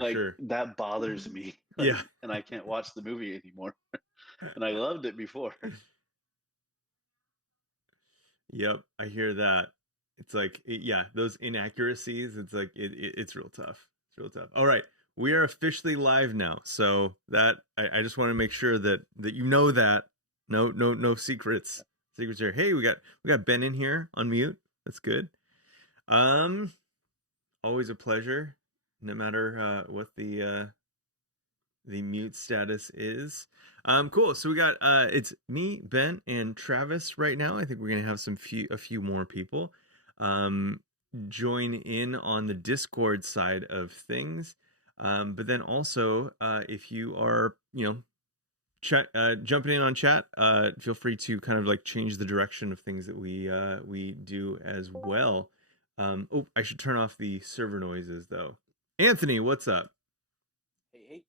Like sure. that bothers me. Yeah. And I can't watch the movie anymore. And I loved it before. Yep, I hear that. It's like, yeah, those inaccuracies. It's like it's real tough. It's real tough. All right, we are officially live now, so that I just want to make sure that you know that no secrets here. Hey, we got Ben in here on mute. That's good. Um, Always a pleasure, no matter what the mute status is. Cool. So we got it's me, Ben, and Travis right now. I think we're gonna have a few more people join in on the Discord side of things. But then also, if you are, chat jumping in on chat, feel free to kind of like change the direction of things that we do as well. Oh, I should turn off the server noises though. Anthony, what's up? Hey.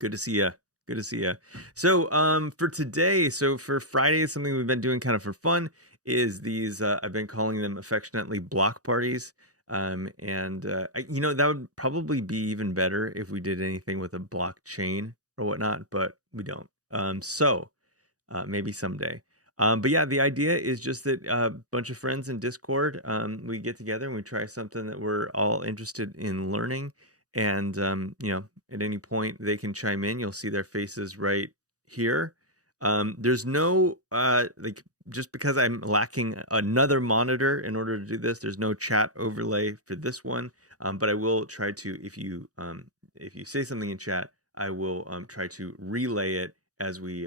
Good to see you. Good to see you. So, for today, so for Friday, something we've been doing kind of for fun is these. I've been calling them affectionately block parties. That would probably be even better if we did anything with a blockchain or whatnot, but we don't. Maybe someday. But yeah, the idea is just that a bunch of friends in Discord, we get together and we try something that we're all interested in learning. And at any point they can chime in. You'll see their faces right here. There's no just because I'm lacking another monitor in order to do this, there's no chat overlay for this one. But I will try to, if you say something in chat, I will try to relay it as we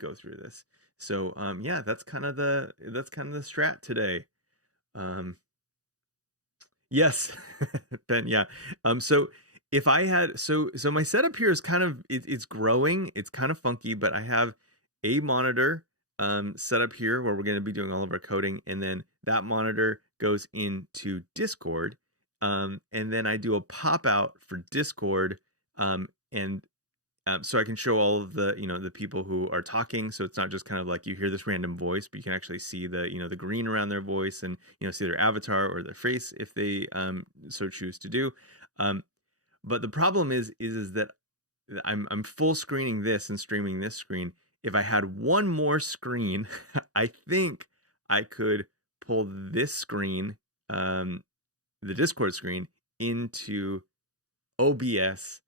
go through this. So yeah, that's kind of the strat today. Yes, Ben. Yeah. So if I had so my setup here is kind of it's growing. It's kind of funky, but I have a monitor set up here where we're going to be doing all of our coding, and then that monitor goes into Discord, and then I do a pop out for Discord, and so I can show all of the the people who are talking. So it's not just kind of like you hear this random voice, but you can actually see the the green around their voice, and see their avatar or their face if they so choose to do. But the problem is that I'm full screening this and streaming this screen. If I had one more screen, I think I could pull this screen, the Discord screen, into OBS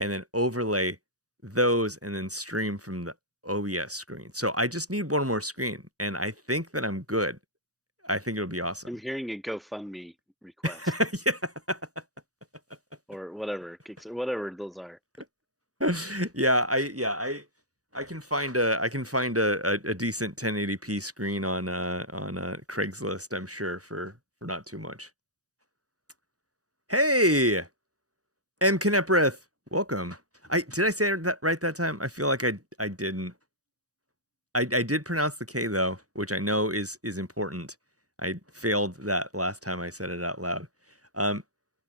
and then overlay those and then stream from the OBS screen. So I just need one more screen, and I think that I'm good. I think it'll be awesome. I'm hearing a GoFundMe request. Yeah. Or whatever, Kicks or whatever those are. Yeah, I can find a decent 1080p screen on Craigslist, I'm sure, for not too much. Hey, M. Knepreth, welcome. Did I say that right that time? I feel like I didn't. I did pronounce the K though, which I know is important. I failed that last time I said it out loud.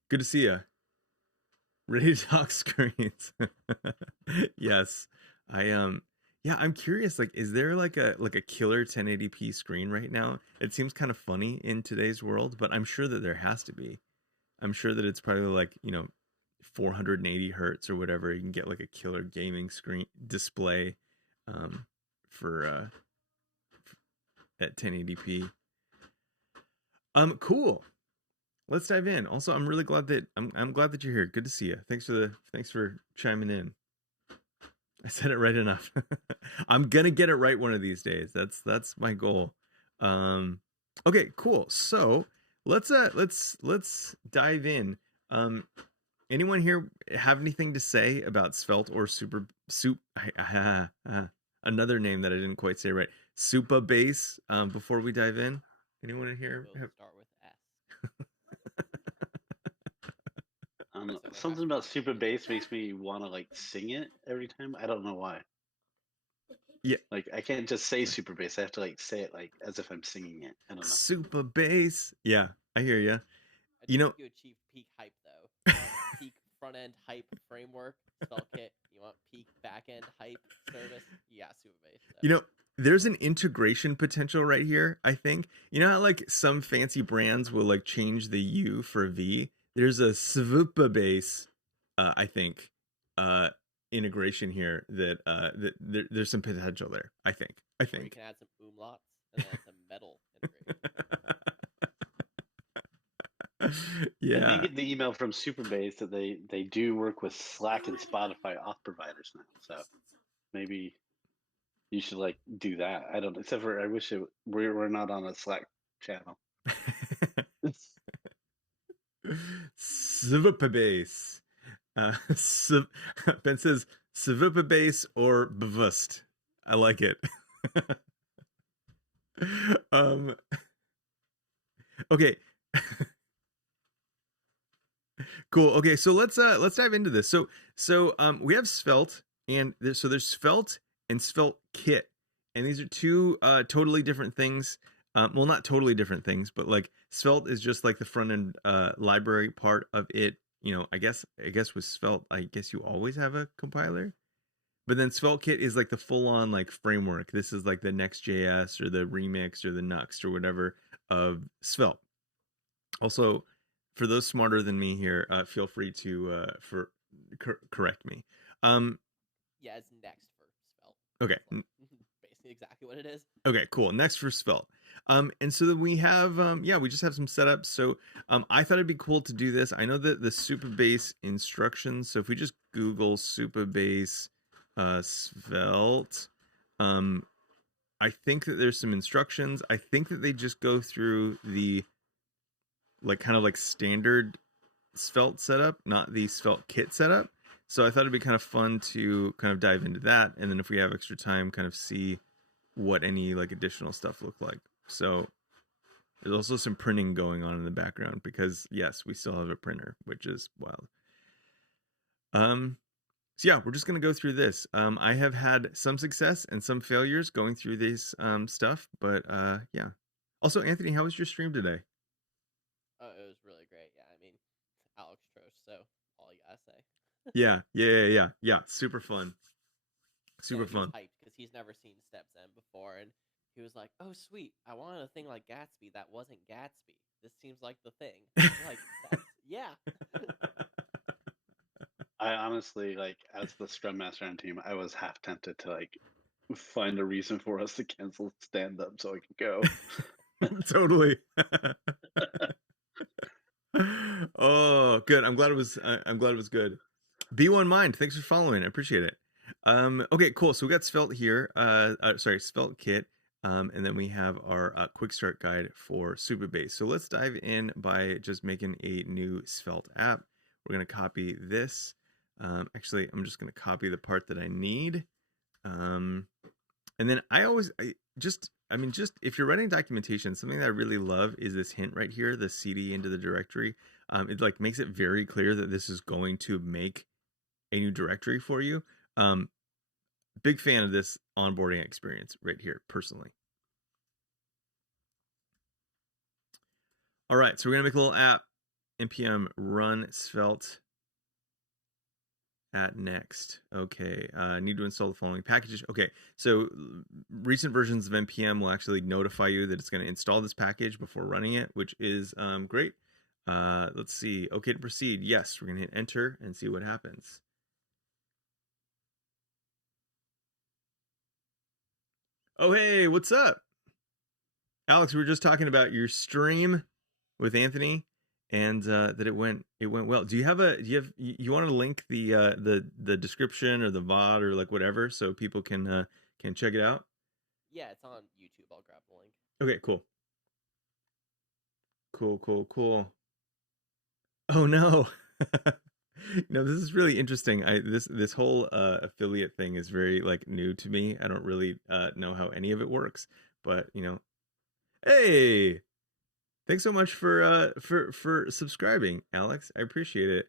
Good to see you. Ready to talk screens. Yes, yeah, I'm curious. Like, is there like a killer 1080p screen right now? It seems kind of funny in today's world, but I'm sure that there has to be. I'm sure that it's probably like 480 hertz or whatever. You can get like a killer gaming screen display for at 1080p. Cool. Let's dive in. Also, I'm really glad that I'm glad that you're here. Good to see you. Thanks for chiming in. I said it right enough. I'm gonna get it right one of these days. That's my goal. Okay, cool. So let's dive in. Anyone here have anything to say about Svelte or another name that I didn't quite say right, Supabase, before we dive in? Anyone in here We'll start with S. Something about Supabase makes me want to like sing it every time. I don't know why. Yeah, like I can't just say Supabase. I have to like say it like as if I'm singing it. I don't know. Supabase. Yeah, I hear you. You achieve peak hype though. You want peak front end hype framework, SvelteKit. You want peak back end hype service. Yeah, Supabase. So. There's an integration potential right here. I think how like some fancy brands will like change the U for V. There's a Supabase I think, uh, integration here that there's some potential there. I think. Or you can add some umlauts, and then it's a metal integration. I Yeah. did get the email from Supabase that they do work with Slack and Spotify auth providers now. So maybe you should like do that. I don't know. Except for I wish we're not on a Slack channel. Supabase. Ben says Supabase or bewusst. I like it. Okay. Cool. Okay, so let's dive into this. So we have Svelte, and there's Svelte and SvelteKit, and these are two totally different things. Well, not totally different things, but like Svelte is just like the front end library part of it. You know, I guess with Svelte, I guess you always have a compiler. But then SvelteKit is like the full on like framework. This is like the Next.js or the Remix or the Nuxt or whatever of Svelte. Also, for those smarter than me here, feel free to correct me. Yeah, it's Next for Svelte. Okay. Like, basically exactly what it is. Okay, cool. Next for Svelte. And so then we have, we just have some setups. So I thought it'd be cool to do this. I know that the Supabase instructions. So if we just Google Supabase Svelte, I think that there's some instructions. I think that they just go through the like kind of like standard Svelte setup, not the SvelteKit setup. So I thought it'd be kind of fun to kind of dive into that, and then if we have extra time, kind of see what any like additional stuff look like. So there's also some printing going on in the background because yes, we still have a printer, which is wild. So yeah, we're just gonna go through this. I have had some success and some failures going through this stuff, but yeah. Also, Anthony, how was your stream today? Oh, it was really great. Yeah, I mean, Alex Trosh, so all you gotta say. Yeah. Super fun. Super He was fun. hyped because he's never seen Steps End before, and he was like, "Oh, sweet! I wanted a thing like Gatsby that wasn't Gatsby. This seems like the thing." Like, yeah. I honestly, like, as the Scrum Master on team, I was half tempted to like find a reason for us to cancel stand up so I could go. Totally. Oh, good. I'm glad it was good. B1 Mind, thanks for following. I appreciate it. Okay, cool. So we got Svelte here. SvelteKit. And then we have our quick start guide for Supabase. So let's dive in by just making a new Svelte app. We're going to copy this. Actually, I'm just going to copy the part that I need. And then just if you're writing documentation, something that I really love is this hint right here, the CD into the directory. It like makes it very clear that this is going to make a new directory for you. Big fan of this onboarding experience right here, personally. All right, so we're gonna make a little app. npm run svelte at next. Okay, need to install the following packages. Okay, so recent versions of npm will actually notify you that it's going to install this package before running it, which is great. Let's see. Okay to proceed. Yes, we're going to hit enter and see what happens. Oh, hey, what's up? Alex, we were just talking about your stream with Anthony and that it went well. Do you want to link the description or the VOD or like whatever so people can check it out? Yeah, it's on YouTube. I'll grab the link. Okay, cool. Oh no. No, this is really interesting. This whole affiliate thing is very like new to me. I don't really know how any of it works, but you know. Hey, thanks so much for subscribing, Alex. I appreciate it.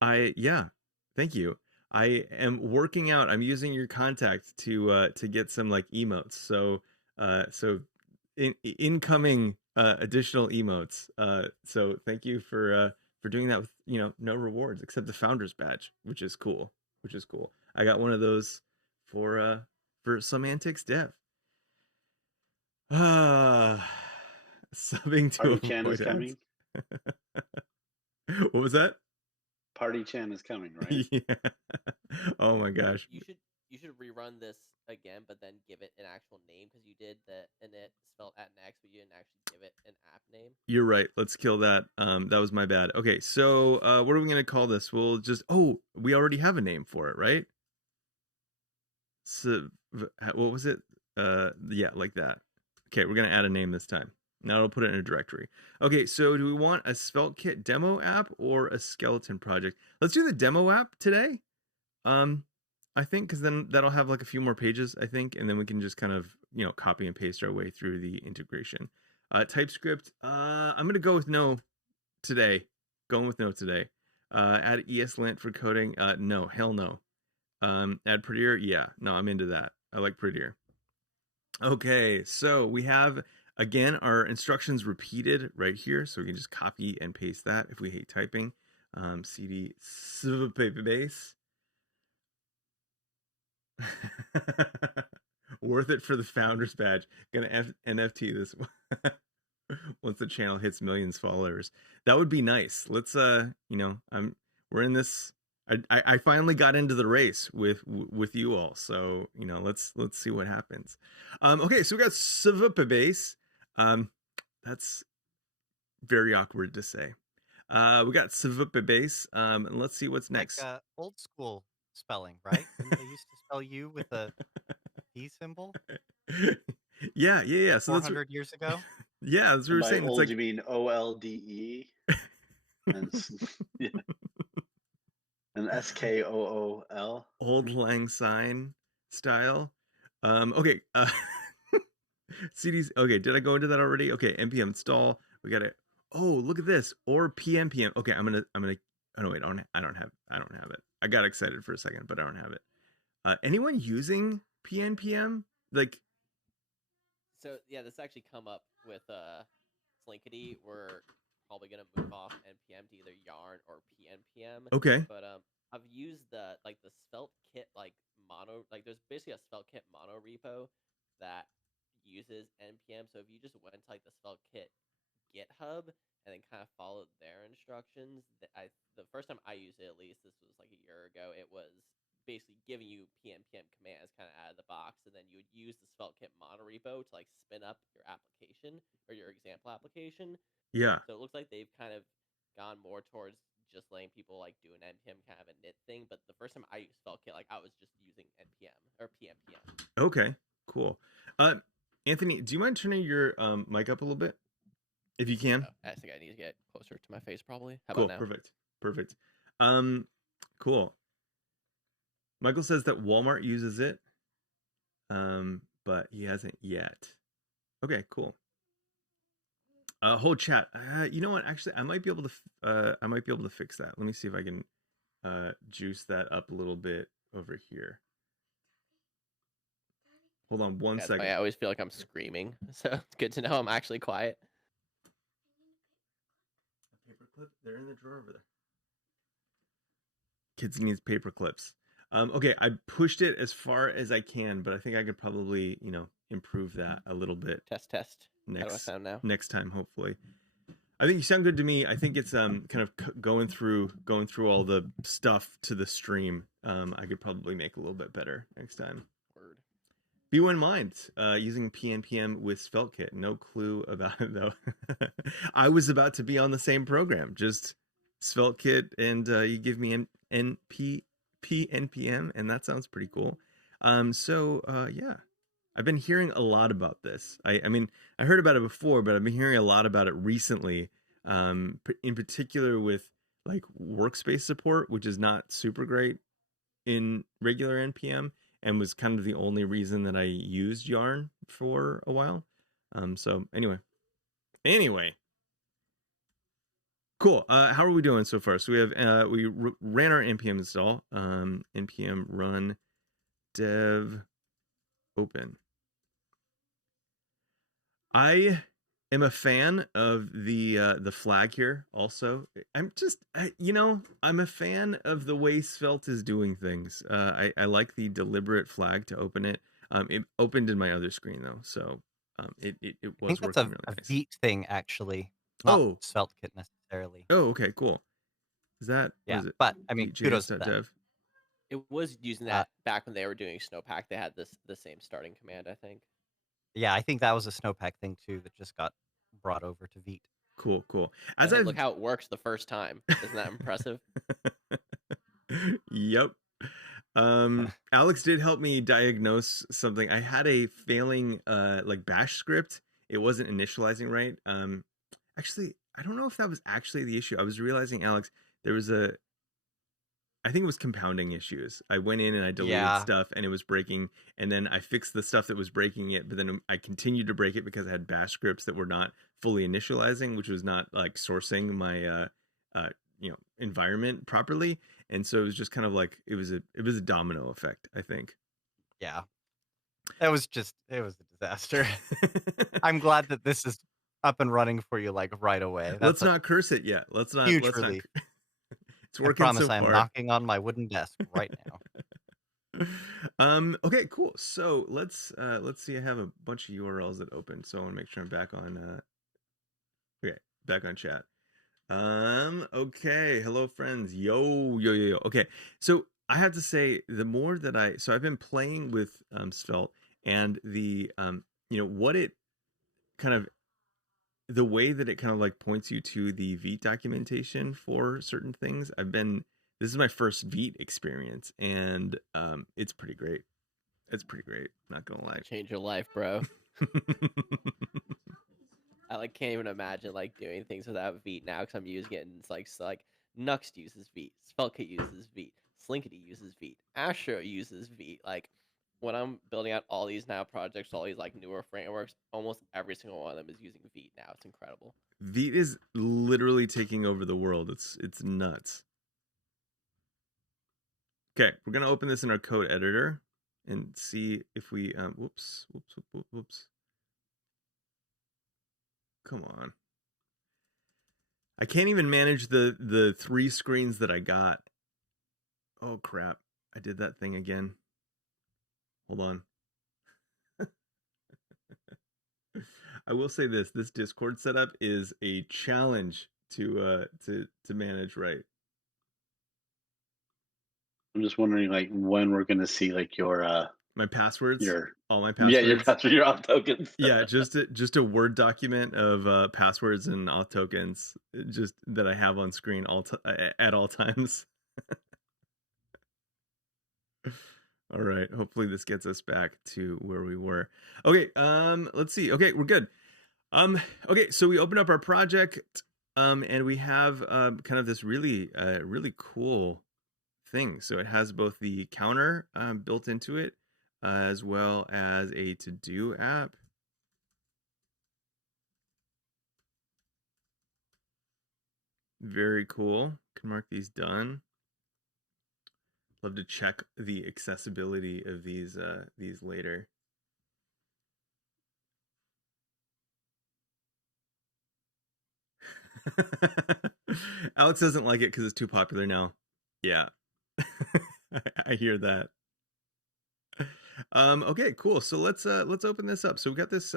Thank you. I am working out. I'm using your contact to get some like emotes. So incoming additional emotes. So thank you for doing that with no rewards except the founder's badge, which is cool. I got one of those for Semantics Dev. Subbing to RDChan is coming. What was that? Party Chan is coming, right? Yeah. Oh my gosh. You should rerun this again, but then give it an actual name because you did the init spelled at next, but you didn't actually give it an app name. You're right. Let's kill that. That was my bad. Okay, so what are we gonna call this? We'll just we already have a name for it, right? So what was it? Yeah, like that. Okay, we're gonna add a name this time. Now I'll put it in a directory. Okay, so do we want a SvelteKit demo app or a skeleton project? Let's do the demo app today. I think because then that'll have like a few more pages, I think, and then we can just kind of copy and paste our way through the integration. TypeScript. I'm gonna go with no today. Going with no today. Add ESLint for coding. No, hell no. Add prettier. Yeah, no, I'm into that. I like prettier. Okay, so we have again our instructions repeated right here, so we can just copy and paste that if we hate typing. CD Supabase. Worth it for the founders badge. Gonna NFT this one once the channel hits millions followers. That would be nice. Let's we're in this. I finally got into the race with you all, so let's see what happens. Okay, so we got Supabase. That's very awkward to say. We got Supabase. And let's see what's next. Like old school spelling, right? Didn't they used to spell you with a P symbol? Yeah. Like So 400 years ago. Yeah, that's what we were By saying. old, It's like you mean OLDE? And yeah. And SKOOL. Old Lang Syne style. Okay. CDs. Okay, did I go into that already? Okay, npm install. We got it. Oh, look at this. Or pnpm. Okay, I'm gonna. Oh no, wait. I don't have it. I got excited for a second, but I don't have it. Anyone using pnpm? Like. So yeah, this actually come up with Slinkity. We're probably gonna move off npm to either yarn or pnpm. Okay. But I've used the SvelteKit mono, there's basically a SvelteKit mono repo that uses npm. So if you just went to the SvelteKit GitHub and then kind of followed their instructions, the first time I used it, at least this was like a year ago, it was basically giving you pnpm commands kind of out of the box, and then you would use the SvelteKit mono repo to spin up your application or your example application. Yeah. So it looks like they've kind of gone more towards just letting people do an npm kind of a knit thing. But the first time I used SvelteKit, I was just using npm or pnpm. Okay, cool. Anthony, do you mind turning your mic up a little bit, if you can? I think I need to get closer to my face, probably. How Cool. about now? Perfect. Cool. Michael says that Walmart uses it, but he hasn't yet. Okay, cool. Whole chat. You know what? Actually, I might be able to fix that. Let me see if I can juice that up a little bit over here. Hold on one second. I always feel like I'm screaming, so it's good to know I'm actually quiet. A paperclip? They're in the drawer over there. Kids needs paper clips. Okay, I pushed it as far as I can, but I think I could probably, improve that a little bit. Test. How do I sound now? Next time, hopefully. I think you sound good to me. I think it's kind of going through all the stuff to the stream. I could probably make a little bit better next time. Word. Be one mind using pnpm with SvelteKit. No clue about it though. I was about to be on the same program, just SvelteKit, and you give me pnpm, and that sounds pretty cool. Yeah. I've been hearing a lot about this. I mean, I heard about it before, but I've been hearing a lot about it recently, in particular with workspace support, which is not super great in regular NPM, and was kind of the only reason that I used Yarn for a while. So anyway. Cool. How are we doing so far? So we have we ran our npm install. Npm run dev open. I am a fan of the flag here. Also, I'm a fan of the way Svelte is doing things. I like the deliberate flag to open it. It opened in my other screen though, so it was working really nice. Vite thing actually, not SvelteKit necessarily. Oh, okay, cool. Is that Yeah, was it but I mean, kudos to them. vite.js.dev? It was using Uh, that back when they were doing Snowpack. They had the same starting command, I think. yeah, I think that was a Snowpack thing too that just got brought over to Vite. Cool. But As hey, I've look how it works the first time. Isn't that impressive? Yep. Alex did help me diagnose something. I had a failing like bash script. It wasn't initializing right. Actually, I don't know if that was actually the issue. I was realizing, Alex, there was I think it was compounding issues. I went in and I deleted Yeah, stuff and it was breaking, and then I fixed the stuff that was breaking it, but then I continued to break it because I had bash scripts that were not fully initializing, which was not like sourcing my environment properly. And so it was just kind of like it was a domino effect, I think. yeah. It was a disaster. I'm glad that this is up and running for you like right away. Let's That's a not curse it yet. huge Let's not relief. it's I working promise so I am far. knocking on my wooden desk right now. Okay, cool. So let's see. I have a bunch of URLs that open, so I want to make sure I'm back on okay, back on chat. Okay, hello friends. Yo. Okay. So I have to say, the more that I've been playing with Svelte, and the what it kind of the way that it kind of like points you to the Vite documentation for certain things. This is my first Vite experience, and it's pretty great. It's pretty great, not gonna lie. Change your life, bro. I like can't even imagine like doing things without Vite now because I'm using it, and it's like Nuxt uses Vite, SvelteKit uses Vite, Slinkity uses Vite, Astro uses Vite. Like when I'm building out all these now projects, all these like newer frameworks, almost every single one of them is using Vite now. It's incredible. Vite is literally taking over the world. It's nuts. Okay, we're gonna open this in our code editor and see if we whoops. Come on. I can't even manage the 3 screens that I got. Oh crap. I did that thing again. Hold on. I will say this Discord setup is a challenge to manage right. I'm just wondering, like, when we're gonna see like your My passwords, all my your passwords. password, your auth tokens. Yeah, just a Word document of passwords and auth tokens, just that I have on screen at all times. All right, hopefully this gets us back to where we were. Okay, let's see. Okay, we're good. Okay, so we opened up our project, and we have kind of this really cool thing. So it has both the counter built into it, as well as a to-do app. Very cool. Can mark these done. Love to check the accessibility of these later. Alex doesn't like it because it's too popular now. Yeah. I hear that. Okay, cool. So let's open this up. So we got this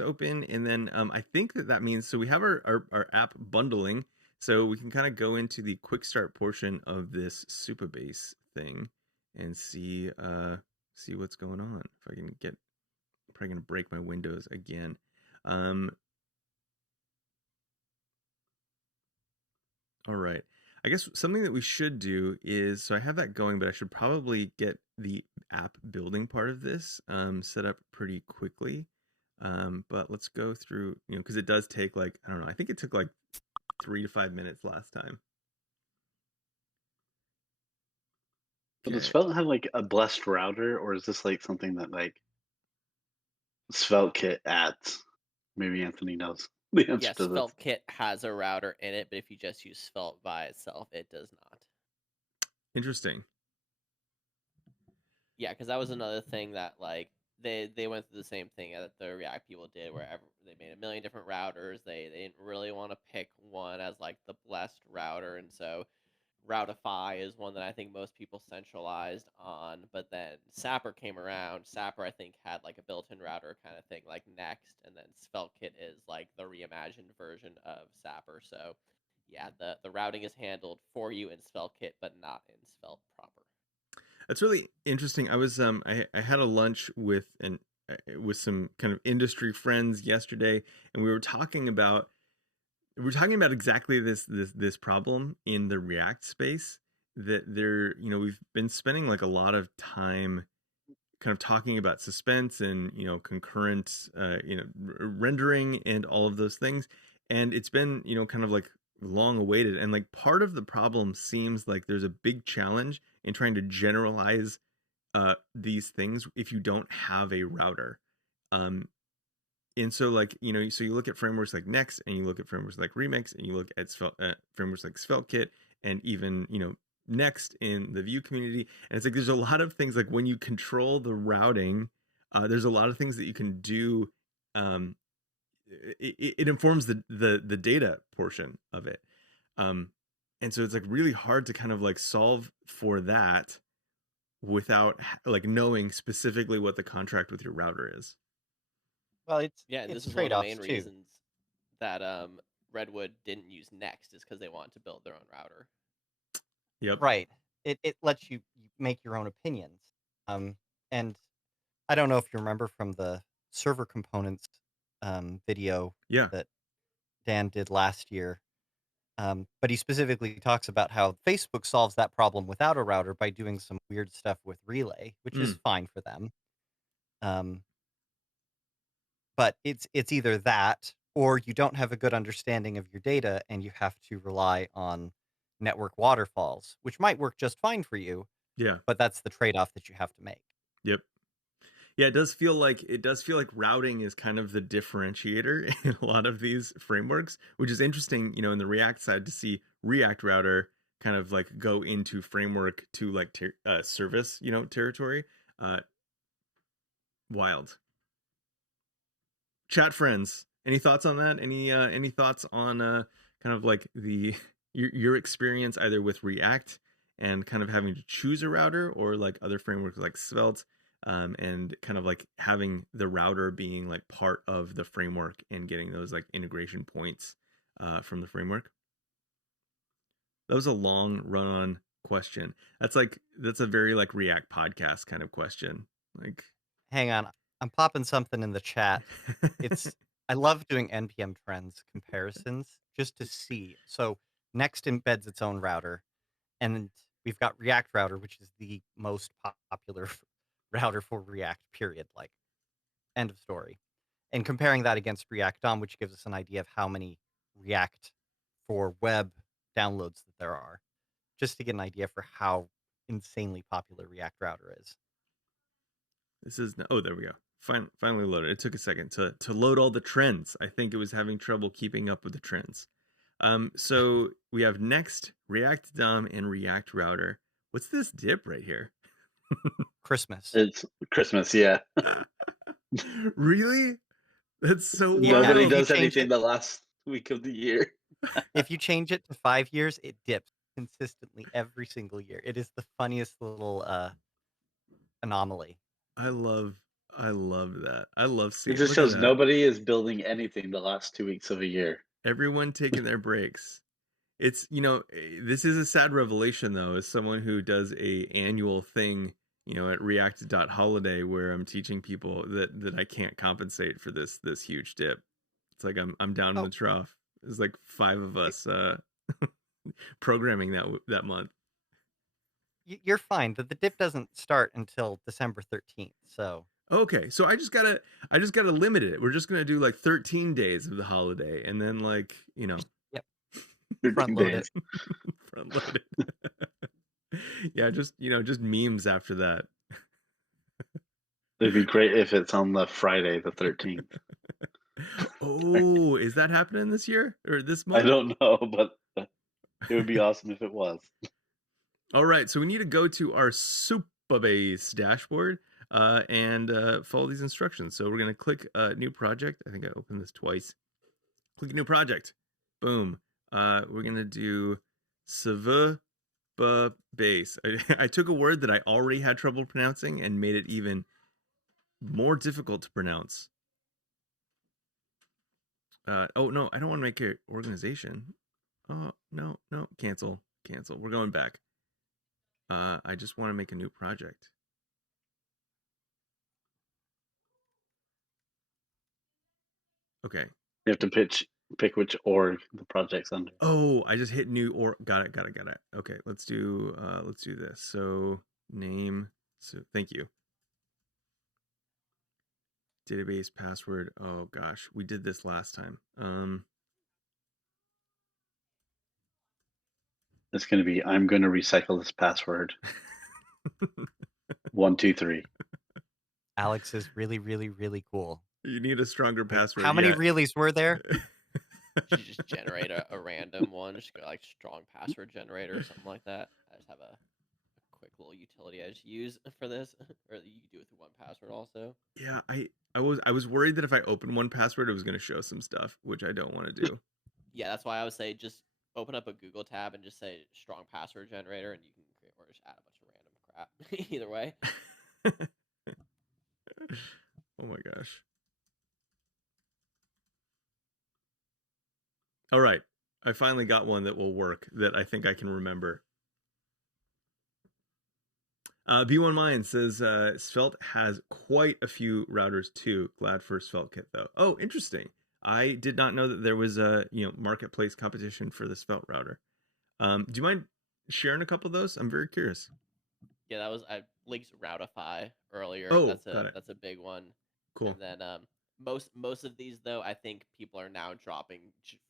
open, and then I think that means, so we have our app bundling, so we can kind of go into the quick start portion of this Supabase thing and see what's going on. If I can get, I'm probably gonna break my windows again. All right. I guess something that we should do is, so I have that going, but I should probably get the app building part of this set up pretty quickly. But let's go through, because it does take like, I don't know, I think it took like 3 to 5 minutes last time. But does Svelte have like a blessed router, or is this like something that like SvelteKit adds? Maybe Anthony knows the answer Yes, to this. SvelteKit has a router in it, but if you just use Svelte by itself, it does not. Interesting. Yeah, because that was another thing that like they went through the same thing that the React people did, where they made a million different routers. They didn't really want to pick one as like the blessed router, and so Routify is one that I think most people centralized on. But then Sapper came around. Sapper, I think, had like a built-in router kind of thing, like Next, and then SvelteKit is like the reimagined version of Sapper. So yeah, the routing is handled for you in SvelteKit, but not in Svelte proper. That's really interesting. I was I had a lunch with with some kind of industry friends yesterday, and we were talking about exactly this problem in the React space, that there, we've been spending like a lot of time kind of talking about suspense and, concurrent, rendering and all of those things. And it's been, kind of like long awaited. And like part of the problem seems like there's a big challenge in trying to generalize these things if you don't have a router. Um, and so like, so you look at frameworks like Next, and you look at frameworks like Remix, and you look at frameworks like SvelteKit, and even, Next in the Vue community. And it's like there's a lot of things, like when you control the routing, there's a lot of things that you can do. It informs the data portion of it. And so it's like really hard to kind of like solve for that without like knowing specifically what the contract with your router is. Well, it's Yeah, and it's this is one of the trade-offs main too. reasons that Redwood didn't use Next, is because they wanted to build their own router. Yep. Right. It lets you make your own opinions. And I don't know if you remember from the server components video Yeah. that Dan did last year. But he specifically talks about how Facebook solves that problem without a router by doing some weird stuff with Relay, which is fine for them. But it's either that, or you don't have a good understanding of your data and you have to rely on network waterfalls, which might work just fine for you, Yeah. but that's the trade-off that you have to make. Yep. Yeah, it does feel like routing is kind of the differentiator in a lot of these frameworks, which is interesting, in the React side, to see React router kind of like go into framework to like service, territory. Wild. Chat friends, any thoughts on that? Any thoughts on kind of like the your experience either with React and kind of having to choose a router, or like other frameworks like Svelte, and kind of like having the router being like part of the framework and getting those like integration points from the framework? That was a long run-on question. That's a very like React podcast kind of question. Like, Hang on, I'm popping something in the chat. I love doing NPM trends comparisons just to see. So Next embeds its own router, and we've got React router, which is the most popular router for React, period. Like, end of story. And comparing that against React DOM, which gives us an idea of how many React for web downloads that there are, just to get an idea for how insanely popular React router is. this is there we go. Finally loaded. It took a second to load all the trends. I think it was having trouble keeping up with the trends. So we have Next, React DOM, and React router. What's this dip right here? Christmas. It's Christmas, yeah. Really? That's so Yeah, wild. Nobody if you does change anything it- the last week of the year. If you change it to 5 years, it dips consistently every single year. It is the funniest little anomaly. I love that. I love seeing It just look at shows that. nobody is building anything the last 2 weeks of a year. Everyone taking their breaks. It's, this is a sad revelation though, as someone who does a annual thing, at React.holiday, where I'm teaching people that I can't compensate for this huge dip. It's like I'm down in the trough. There's like 5 of us programming that month. You're fine. The dip doesn't start until December 13th. So okay, so I just gotta limit it. We're just gonna do like 13 days of the holiday, and then like yep, 13 front load days. it. Front load it. Yeah, just just memes after that. It'd be great if it's on the Friday, the 13th. Oh, is that happening this year or this month? I don't know, but it would be awesome if it was. All right, so we need to go to our Supabase dashboard and follow these instructions. So we're going to click new project. I think I opened this twice. Click new project. Boom. We're going to do SvelteKit. I took a word that I already had trouble pronouncing and made it even more difficult to pronounce. Oh no, I don't want to make an organization. Oh, no, cancel. We're going back. I just want to make a new project. Okay. You have to pick which org the project's under. Oh, I just hit new or got it. Okay, let's do this. So name. So thank you. Database password. Oh gosh, we did this last time. It's going to be, I'm going to recycle this password. 1, 2, 3. Alex is really, really, really cool. You need a stronger Wait, password. how many Yeah. reallys were there? You should just generate a random one. Just go like strong password generator or something like that. I just have a quick little utility I just use for this, or you can do it through 1Password also. Yeah, I was worried that if I opened 1Password, it was going to show some stuff, which I don't want to do. Yeah, that's why I would say just open up a Google tab and just say strong password generator, and you can create or just add a bunch of random crap. Either way. Oh my gosh. All right. I finally got one that will work that I think I can remember. B1 Mind says Svelte has quite a few routers too. Glad for SvelteKit though. Oh, interesting. I did not know that there was a marketplace competition for the Svelte router. Do you mind sharing a couple of those? I'm very curious. Yeah, I linked Routify earlier. Oh, that's got it. a big one. Cool. And then most of these though, I think people are now dropping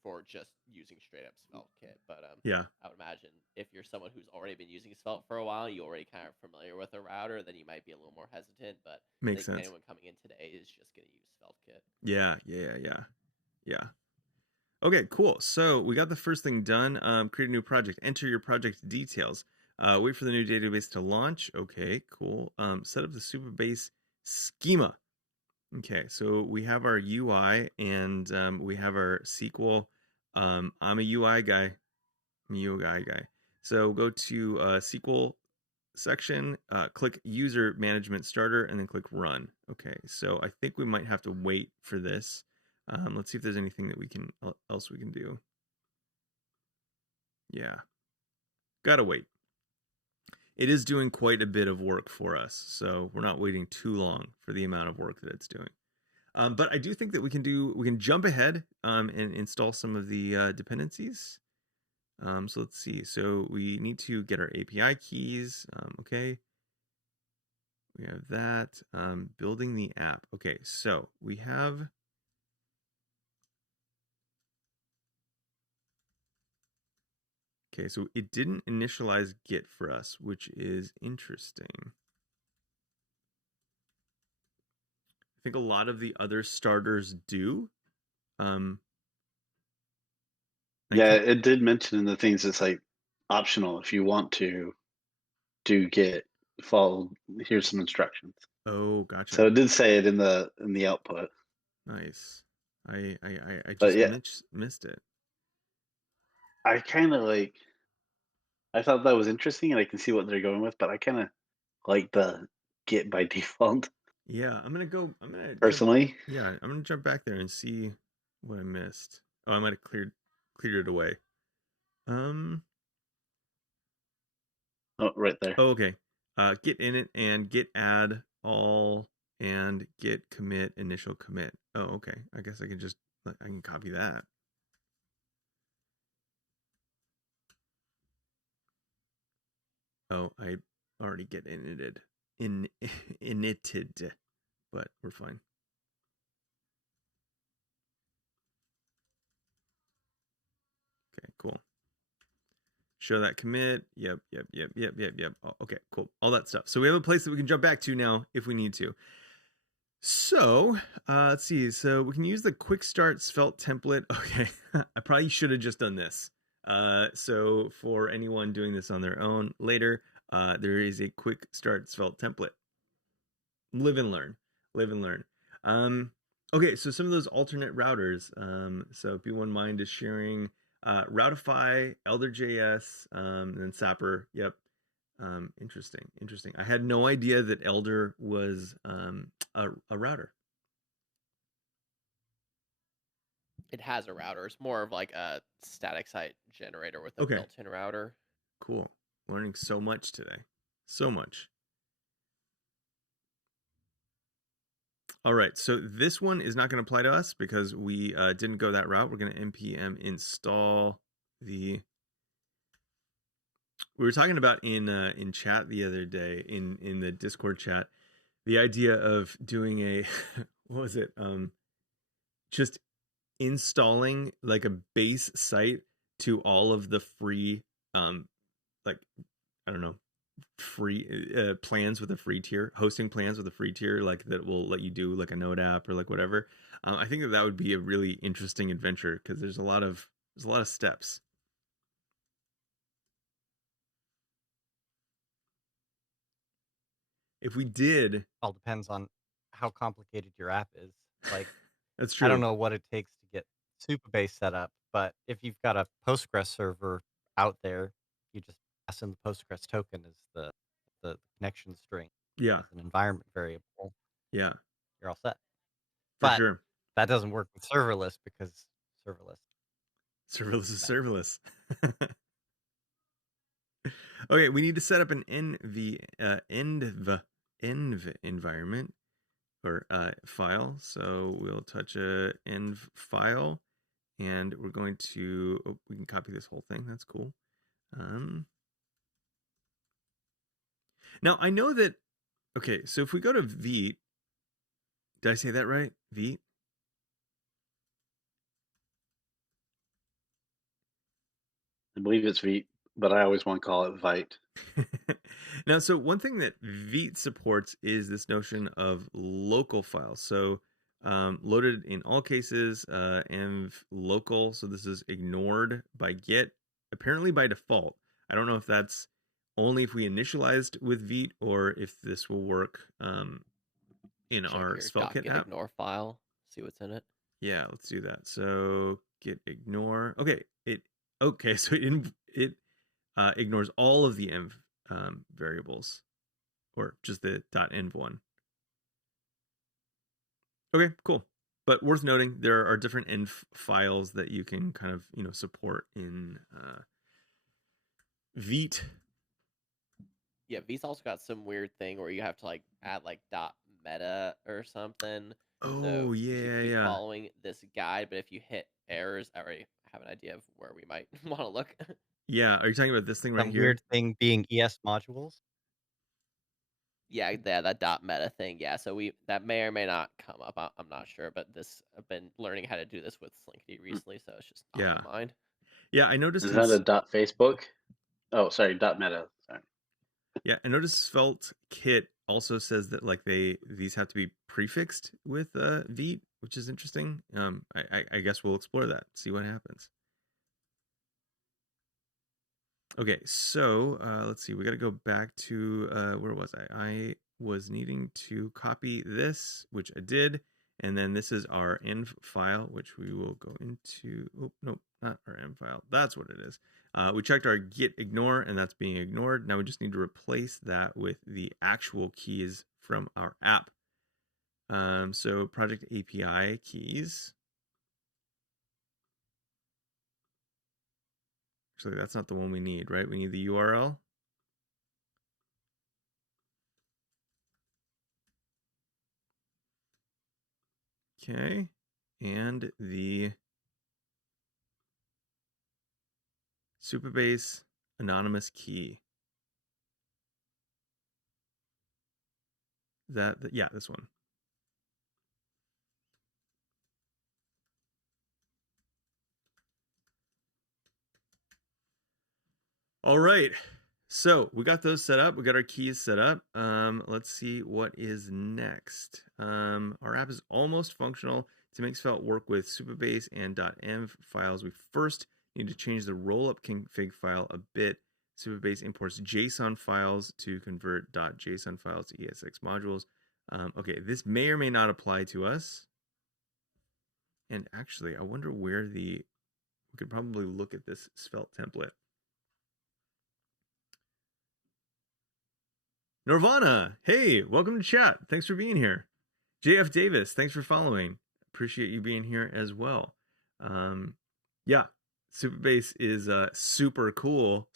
for just using straight up SvelteKit. But yeah, I would imagine if you're someone who's already been using Svelte for a while, you already kind of familiar with a router, then you might be a little more hesitant. But makes I think sense. anyone coming in today is just going to use SvelteKit. Yeah. Okay, cool. So we got the first thing done. Create a new project. Enter your project details. Wait for the new database to launch. Okay, cool. Set up the Supabase schema. Okay, so we have our UI and we have our SQL. I'm a UI guy. I'm a UI guy. So go to SQL section, click User Management Starter, and then click Run. Okay, so I think we might have to wait for this. Let's see if there's anything that else we can do. Yeah, gotta wait. It is doing quite a bit of work for us, so we're not waiting too long for the amount of work that it's doing. But I do think that we can jump ahead and install some of the dependencies. So let's see. So we need to get our API keys. Okay. We have that. Building the app. Okay, so we have. Okay, so it didn't initialize Git for us, which is interesting. I think a lot of the other starters do. Yeah, it did mention in the things it's like optional if you want to do Git. Follow. Here's some instructions. Oh, gotcha. So it did say it in the output. Nice. I But just yeah, missed it. I kind of I thought that was interesting, and I can see what they're going with, but I kind of like the Git by default. Yeah, I'm gonna personally. I'm gonna jump back there and see what I missed. Oh, I might have cleared it away. Oh, right there. Oh, okay. Git init and git add all and git commit initial commit. Oh, okay. I guess I can copy that. Oh, I already git inited, but we're fine. Okay, cool. Show that commit. Yep. Oh, okay, cool. All that stuff. So we have a place that we can jump back to now if we need to. So let's see. So we can use the quick start svelte template. Okay, I probably should have just done this. So for anyone doing this on their own later, there is a quick start svelte template. Live and learn. Okay, so some of those alternate routers. So B1 Mind is sharing Routify, Elder.js, and then Sapper. Yep. Interesting. I had no idea that Elder was a router. It has a router. It's more of like a static site generator with a Okay. built-in router. Cool. Learning so much today. So much. All right. So this one is not going to apply to us because we didn't go that route. We're going to npm install the. We were talking about in chat the other day in the Discord chat, the idea of doing a what was it? Just installing like a base site to all of the free like I don't know, free plans with a free tier, hosting plans with a free tier, like that will let you do like a Node app or like whatever. I think that would be a really interesting adventure because there's a lot of steps. If we did, All depends on how complicated your app is. Like, that's I don't true. know what it takes to get Supabase set up, but if you've got a Postgres server out there, you just pass in the Postgres token as the connection string Yeah, as an environment variable. yeah, You're all set. for But sure. that doesn't work with serverless because serverless. Serverless is Bad. serverless. Okay, we need to set up an env environment or file. So we'll touch a env file, and we're going to. Oh, we can copy this whole thing. That's cool. Now I know that. Okay, so if we go to Vite, did I say that right? Vite. I believe it's Vite, but I always want to call it Vite. Now, so one thing that Vite supports is this notion of local files. So loaded in all cases, env local. So this is ignored by Git, apparently by default. I don't know if that's only if we initialized with Vite or if this will work in Check our your SvelteKit app. ignore file. See what's in it. Yeah, let's do that. So git ignore. Okay, so it ignores all of the env variables, or just the .env one. Okay, cool. But worth noting, there are different env files that you can kind of support in Vite. Yeah, Vite's also got some weird thing where you have to like add like .meta or something. Oh So you should keep yeah. following this guide, but if you hit errors, I already have an idea of where we might want to look. Yeah, are you talking about this thing right Some here? weird thing being ES modules. Yeah, that .meta thing. Yeah, so that may or may not come up. I'm not sure, but I've been learning how to do this with Slinkity recently, so it's just on my mind. Yeah, I noticed. Is that a .facebook? Oh, sorry, .meta. Sorry. Yeah, I noticed SvelteKit also says that like these have to be prefixed with Vite, which is interesting. I guess we'll explore that, see what happens. Okay, so let's see. We got to go back to where was I? I was needing to copy this, which I did, and then this is our env file, which we will go into. Oh no, not our env file. That's what it is. We checked our git ignore, and that's being ignored. Now we just need to replace that with the actual keys from our app. So project API keys. Actually, that's not the one we need, right? We need the URL. Okay, and the Supabase anonymous key. Yeah, this one. All right. So we got those set up. We got our keys set up. Let's see what is next. Our app is almost functional. To make Svelte work with Supabase and .env files, we first need to change the rollup config file a bit. Supabase imports JSON files to convert .json files to ESX modules. Okay, this may or may not apply to us. And actually, I wonder where we could probably look at this Svelte template. Nirvana, hey, welcome to chat. Thanks for being here. JF Davis, thanks for following. Appreciate you being here as well. Yeah, Supabase is super cool,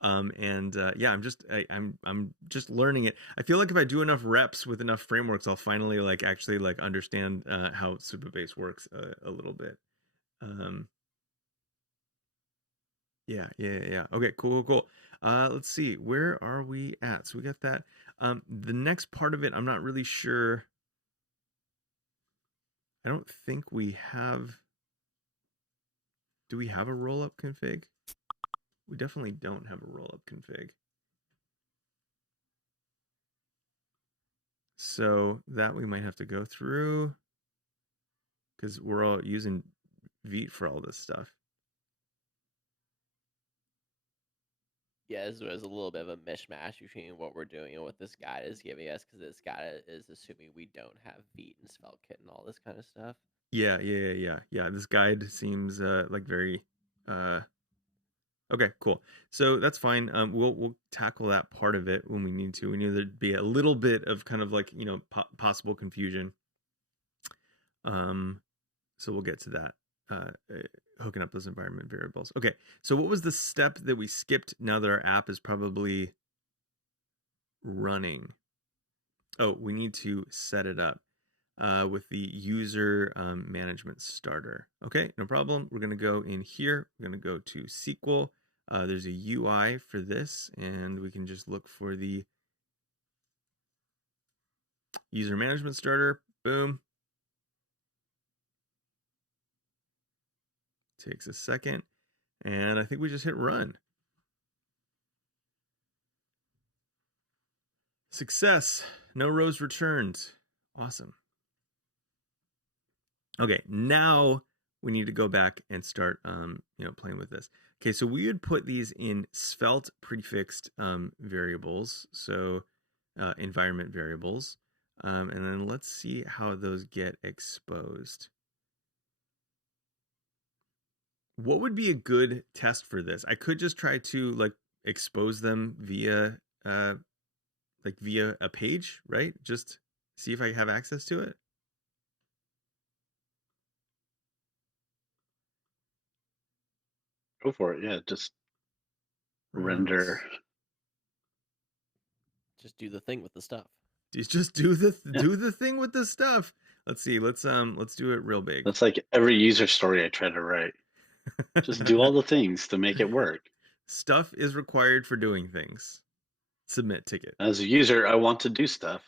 and yeah, I'm just learning it. I feel like if I do enough reps with enough frameworks, I'll finally like actually like understand how Supabase works a little bit. Yeah. Okay, cool. Let's see, where are we at? So we got that. The next part of it, I'm not really sure. I don't think we have. Do we have a rollup config? We definitely don't have a rollup config. So that we might have to go through because we're all using Vite for all this stuff. Yeah, this was a little bit of a mishmash between what we're doing and what this guide is giving us, because this guide is assuming we don't have Vite and SvelteKit and all this kind of stuff. Yeah. This guide seems like very okay, cool. So that's fine. We'll tackle that part of it when we need to. We knew there'd be a little bit of kind of like, you know, possible confusion. So we'll get to that. Hooking up those environment variables. Okay, so what was the step that we skipped now that our app is probably running? Oh, we need to set it up with the user management starter. Okay, no problem. We're going to go in here. We're going to go to SQL. There's a UI for this, and we can just look for the user management starter. Boom. Takes a second. And I think we just hit run. Success. No rows returned. Awesome. Okay, now we need to go back and start, playing with this. Okay, so we would put these in svelte prefixed variables, so environment variables, and then let's see how those get exposed. What would be a good test for this? I could just try to like expose them via a page, right? Just see if I have access to it. Go for it. Yeah, just render. Just do the thing with the stuff. Just do the thing with the stuff. Let's see. Let's do it real big. That's like every user story I try to write. Just do all the things to make it work. Stuff is required for doing things. Submit ticket. As a user, I want to do stuff.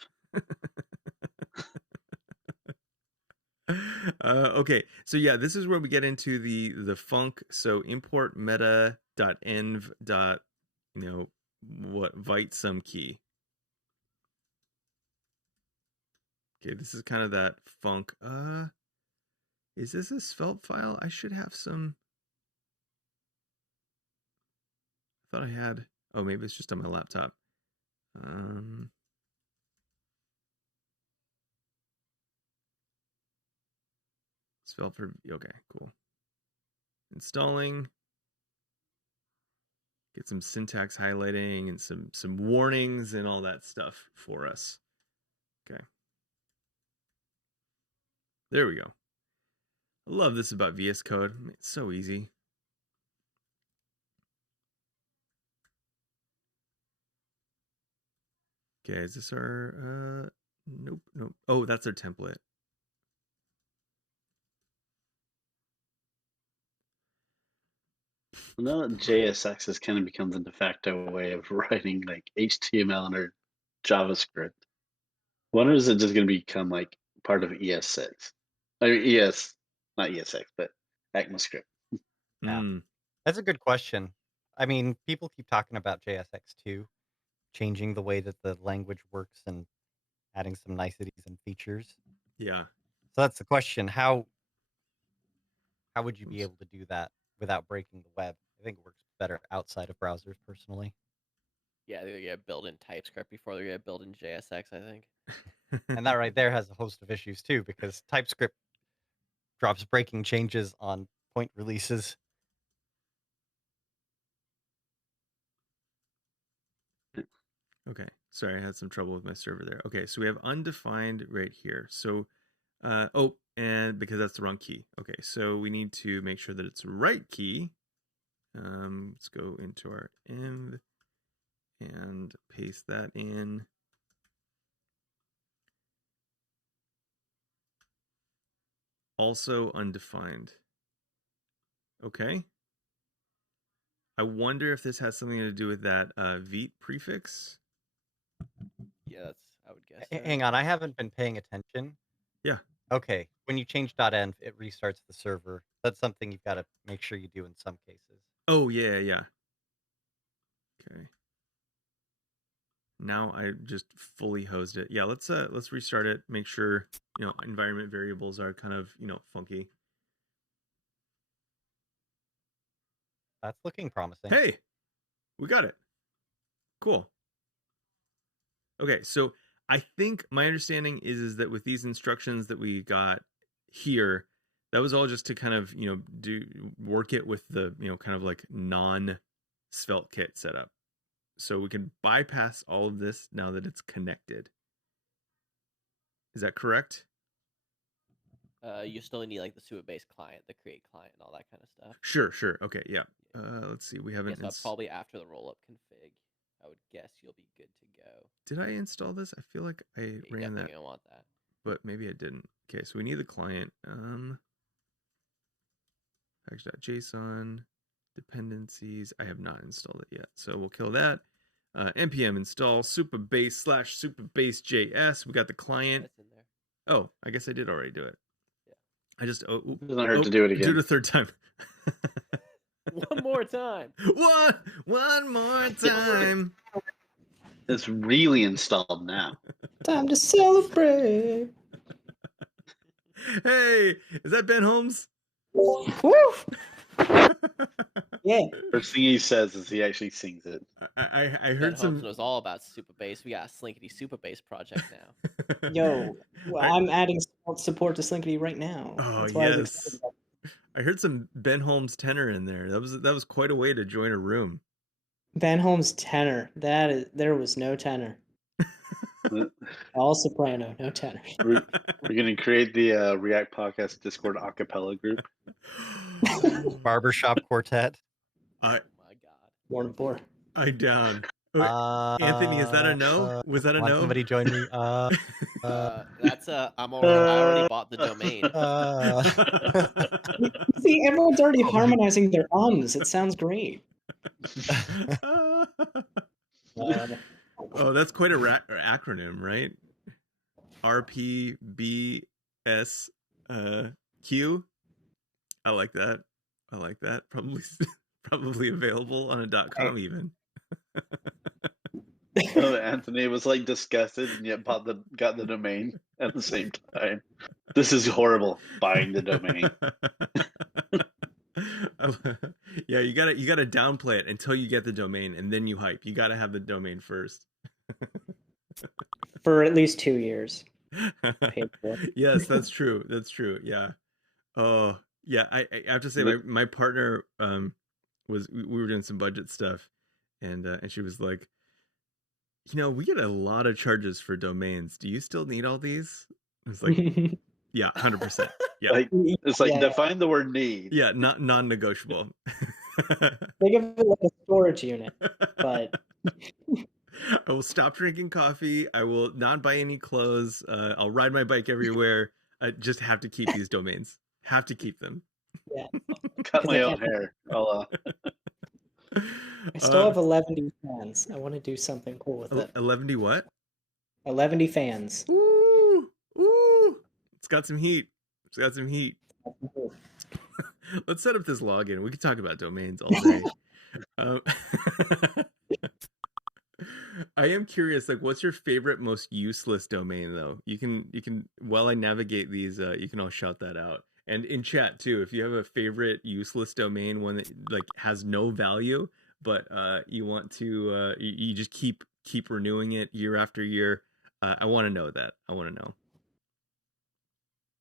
Okay, so yeah, this is where we get into the func. So import meta.env. Vite some key. Okay, this is kind of that func. Is this a svelte file? I should have some. I thought I had. Oh, maybe it's just on my laptop. Svelte for. Okay, cool. Installing. Get some syntax highlighting and some warnings and all that stuff for us. Okay. There we go. I love this about VS Code. It's so easy. Okay, is this our nope. Oh, that's our template. Well, now JSX has kind of become the de facto way of writing like HTML or JavaScript. Wonder is it just going to become like part of ES6? I mean, not ES6, but ECMAScript. Yeah. That's a good question. I mean, people keep talking about JSX2 changing the way that the language works and adding some niceties and features. Yeah. So that's the question. How would you be able to do that without breaking the web? I think it works better outside of browsers, personally. Yeah, they're gonna build in TypeScript before they're gonna build in JSX, I think. And that right there has a host of issues too, because TypeScript drops breaking changes on point releases. Okay. Sorry, I had some trouble with my server there. Okay, so we have undefined right here. So Oh, and because that's the wrong key. Okay, so we need to make sure that it's the right key. Let's go into our env and paste that in. Also undefined. Okay. I wonder if this has something to do with that Vite prefix. Yeah, I would guess so. Hang on, I haven't been paying attention. Yeah. Okay, when you change .env, it restarts the server. That's something you've got to make sure you do in some cases. Oh, yeah. Okay. Now I just fully hosed it. Yeah, let's restart it. Make sure, environment variables are kind of, funky. That's looking promising. Hey, we got it. Cool. Okay, so I think my understanding is that with these instructions that we got here, that was all just to kind of, work it with the, kind of like non-SvelteKit setup. So we can bypass all of this now that it's connected. Is that correct? You still need like the Supabase client, the create client, and all that kind of stuff. Sure. Okay, yeah. Let's see. We haven't. Yes, probably after the rollup config, I would guess you'll be good to go. Did I install this? I feel like I ran that. Gonna want that. But maybe I didn't. Okay, so we need the client. Package.json dependencies. I have not installed it yet, so we'll kill that. npm install supabase / supabase.js. We got the client. It's in there. Oh, I guess I did already do it. Yeah. I just doesn't hurt to do it again. Do it a third time. One more time. One more time. It's really installed now. Time to celebrate. Hey, is that Ben Holmes? Woo! Yeah. First thing he says is he actually sings it. I heard Ben some. Holmes knows all about Supabase. We got a Slinkity Supabase project now. Yo, I'm adding support to Slinkity right now. Oh, that's why I was yes. excited about it. I heard some Ben Holmes tenor in there. That was quite a way to join a room. Ben Holmes tenor. There was no tenor. All soprano, no tenor. We're gonna create the React Podcast Discord acapella group. Barbershop quartet. Oh my god. 1 and 4. I down. Anthony, is that a no? Was that a no? Somebody join me. That's I already bought the domain. See, everyone's already harmonizing their ums. It sounds great. Oh, that's quite a acronym, right? RPBSQ. I like that. Probably available on a .com even. Oh, Anthony was like disgusted and yet got the domain at the same time. This is horrible. Buying the domain. Yeah, you gotta downplay it until you get the domain, and then you hype. You gotta have the domain first. For at least 2 years. Paid for. Yes, that's true. Yeah. Oh, yeah. I have to say, my partner we were doing some budget stuff, and she was like, we get a lot of charges for domains. Do you still need all these? I was like, yeah, 100%. Yeah. It's like define the word need. Yeah, not non-negotiable. Think of it like a storage unit, but I will stop drinking coffee. I will not buy any clothes. I'll ride my bike everywhere. I just have to keep these domains. Have to keep them. Yeah. Cut my own hair. I still have 11 fans. I want to do something cool with it. 11 what? 11 fans. Ooh. It's got some heat. Let's set up this login. We could talk about domains all day. I am curious, like, what's your favorite, most useless domain, though? You can while I navigate these, you can all shout that out. And in chat too, if you have a favorite useless domain, one that like has no value, but you want to, you just keep renewing it year after year. I want to know that. I want to know.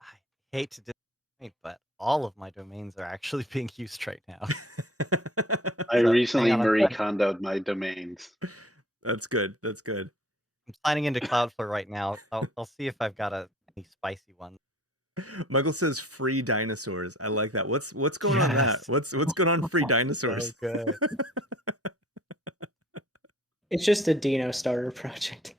I hate to disappoint, but all of my domains are actually being used right now. I recently Marie Kondo'd my domains. That's good. I'm signing into Cloudflare right now. I'll see if I've got any spicy ones. Michael says free dinosaurs. I like that. What's going on that? What's going on free dinosaurs? So good. It's just a Dino starter project.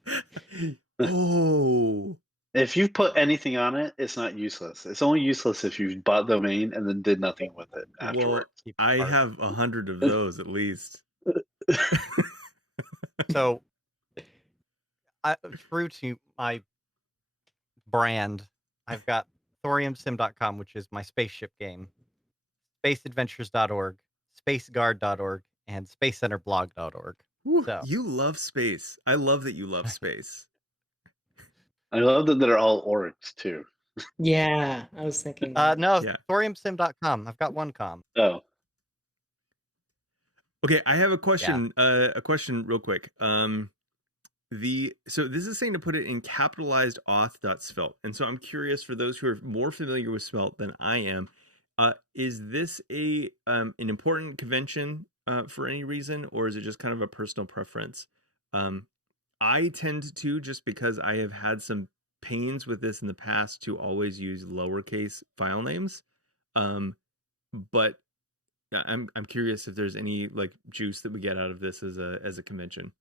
Oh. If you've put anything on it, it's not useless. It's only useless if you've bought the domain and then did nothing with it Well, afterwards. I have 100 of those at least. So, true to my brand, I've got thoriumsim.com, which is my spaceship game, spaceadventures.org, spaceguard.org, and spacecenterblog.org. Whew, So, you love space. I love that you love space. I love that they're all orgs too. Yeah, I was thinking that. no, Yeah. thoriumsim.com. I've got one com. Oh, Okay, I have a question. A question real quick. So this is saying to put it in capitalized auth.svelte. And so I'm curious, for those who are more familiar with Svelte than I am, is this a an important convention for any reason, or is it just kind of a personal preference? I tend to, just because I have had some pains with this in the past, to always use lowercase file names. But I'm curious if there's any like juice that we get out of this as a convention.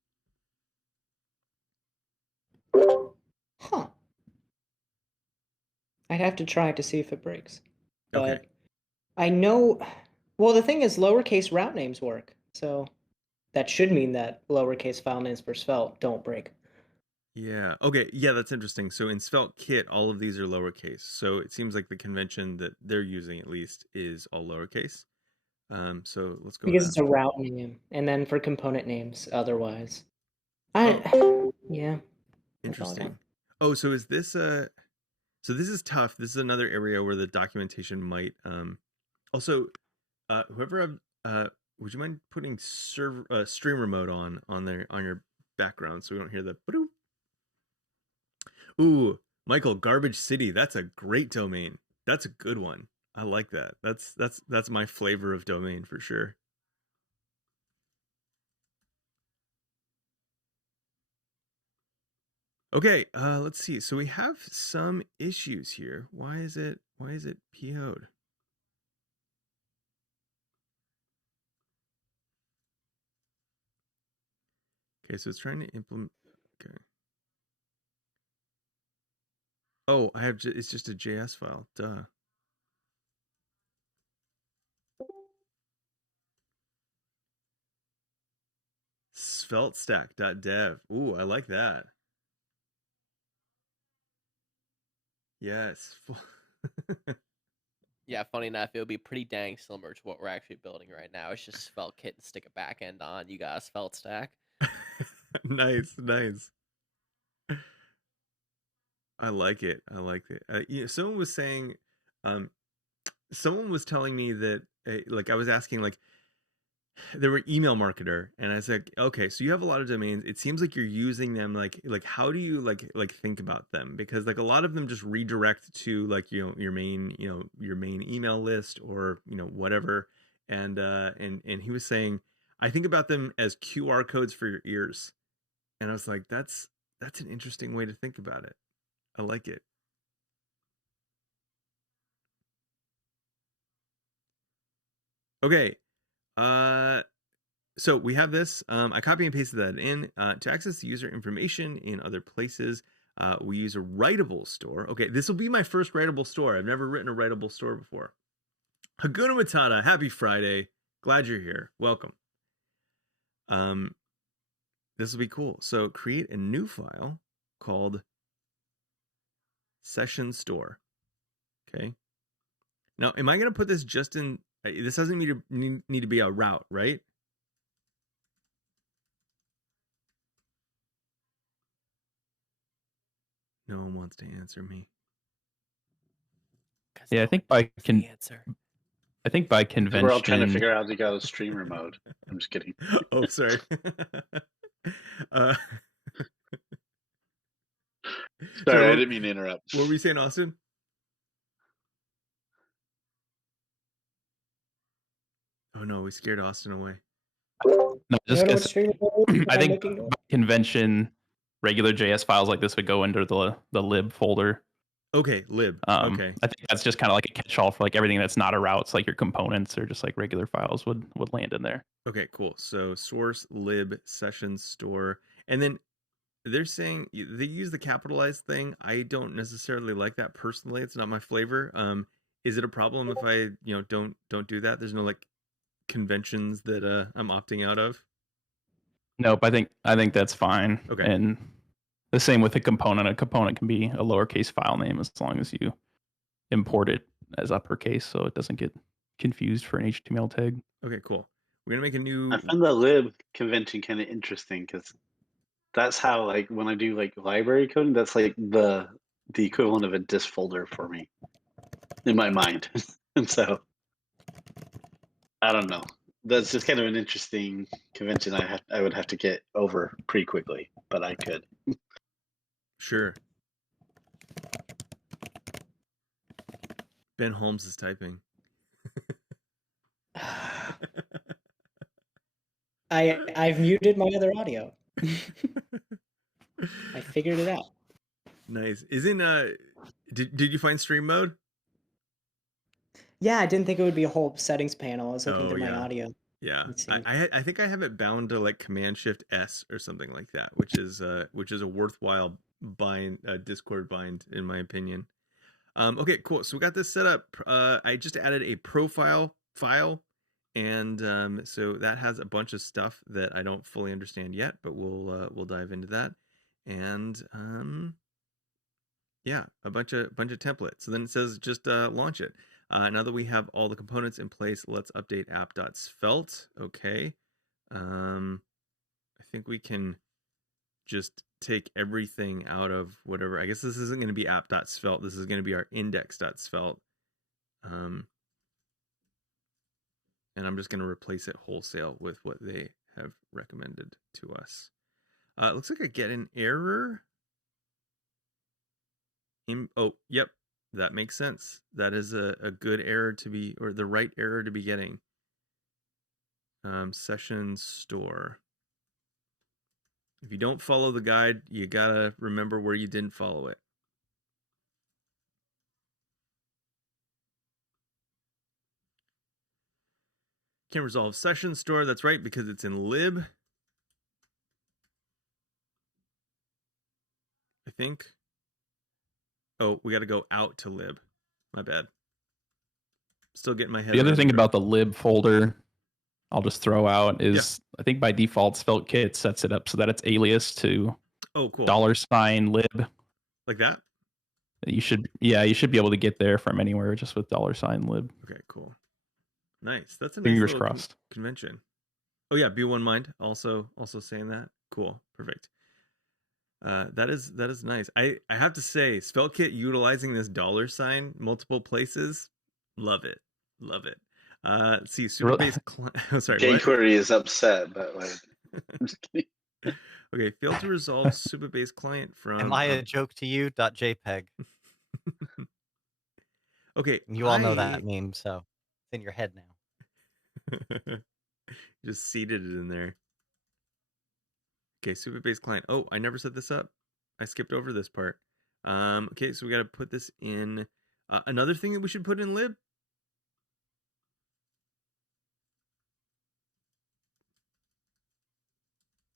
Huh. I'd have to try it to see if it breaks. But Okay. I know. Well, the thing is, lowercase route names work. So that should mean that lowercase file names for Svelte don't break. Yeah. Okay. Yeah, that's interesting. So in SvelteKit, all of these are lowercase. So it seems like the convention that they're using, at least, is all lowercase. So let's go. Because with it's that. a route name, and then for component names, otherwise. Yeah. That's all I Interesting. got. Oh, so is this so this is tough. This is another area where the documentation might also whoever would you mind putting streamer mode on your background so we don't hear the ba-doop? Ooh, Michael, Garbage City. That's a great domain. That's a good one. I like that. That's my flavor of domain for sure. Okay, let's see. So we have some issues here. Why is it PO'd? Okay, so it's trying to implement. Okay. Oh, I have. It's just a JS file. Duh. SvelteStack.dev. Ooh, I like that. Yes. Yeah, funny enough, it would be pretty dang similar to what we're actually building right now. It's just SvelteKit and stick a back end on. You got a Svelte stack. Nice. I like it. Someone was saying, someone was telling me that, like, I was asking, like, they were email marketer, and I said, okay, so you have a lot of domains. It seems like you're using them, like how do you like think about them? Because like a lot of them just redirect to like your main email list or whatever. And he was saying, I think about them as QR codes for your ears, and I was like, that's an interesting way to think about it. I like it. Okay. So we have this. I copy and pasted that in. To access the user information in other places, we use a writable store. Okay, this will be my first writable store. I've never written a writable store before. Hakuna Matata, happy Friday. Glad you're here. Welcome. This will be cool. So create a new file called session store. Okay. Now, am I going to put this just in? This doesn't need to be a route, right? No one wants to answer me. Yeah, I think by convention. we're all trying to figure out how to go to streamer mode. I'm just kidding. Oh, sorry. Sorry, I didn't mean to interrupt. What were you saying, Austin? Oh no, we scared Austin away. No, just Go to a 'cause streamer mode, I I'm think looking to- by convention, regular JS files like this would go under the lib folder. Okay, lib. Okay. I think that's just kind of like a catch-all for like everything that's not a route. It's like your components or just like regular files would land in there. Okay, cool. So source, lib, session, store, and then they're saying they use the capitalized thing. I don't necessarily like that personally. It's not my flavor. Is it a problem if I, don't do that? There's no like conventions that I'm opting out of. Nope, I think that's fine. Okay. And the same with a component. A component can be a lowercase file name as long as you import it as uppercase, so it doesn't get confused for an HTML tag. Okay, cool. We're gonna make a new. I found the lib convention kind of interesting because that's how, like, when I do like library coding, that's like the equivalent of a dist folder for me in my mind. And so I don't know. That's just kind of an interesting convention I would have to get over pretty quickly, but I could. Sure. Ben Holmes is typing. I've muted my other audio. I figured it out. Nice. Isn't did you find stream mode? Yeah, I didn't think it would be a whole settings panel. I was looking through my yeah. audio. Yeah. Let's see. I think I have it bound to like Command Shift S or something like that, which is a worthwhile Discord bind in my opinion. Okay, cool. So we got this set up. I just added a profile file, and so that has a bunch of stuff that I don't fully understand yet, but we'll dive into that. And yeah, a bunch of templates. So then it says just launch it. Now that we have all the components in place, let's update app.svelte. Okay. I think we can just take everything out of whatever. I guess this isn't going to be app.svelte. This is going to be our index.svelte. And I'm just going to replace it wholesale with what they have recommended to us. It looks like I get an error. Oh, yep. That makes sense. That is a good error to be, or the right error to be getting. Session store. If you don't follow the guide, you gotta remember where you didn't follow it. Can resolve session store. That's right, because it's in lib. I think. Oh, we got to go out to lib. My bad. Still getting my head. The other thing about the lib folder, I'll just throw out is I think by default SvelteKit sets it up so that it's alias to cool. $lib. Like that? You should be able to get there from anywhere just with $lib. Okay, cool. Nice. That's a nice Fingers little crossed. Convention. Oh yeah, B1 Mind also saying that. Cool. Perfect. That is nice. I have to say, SvelteKit utilizing this $sign multiple places, love it. Let's see, Supabase client. Oh, sorry. jQuery is upset, but like. I'm just kidding. Okay, failed to resolve Supabase client from. Am I a joke to you? .jpeg. Okay, you all know that meme, so it's in your head now. Just seeded it in there. Okay, Supabase client. Oh, I never set this up. I skipped over this part. Okay, so we got to put this in. Another thing that we should put in lib.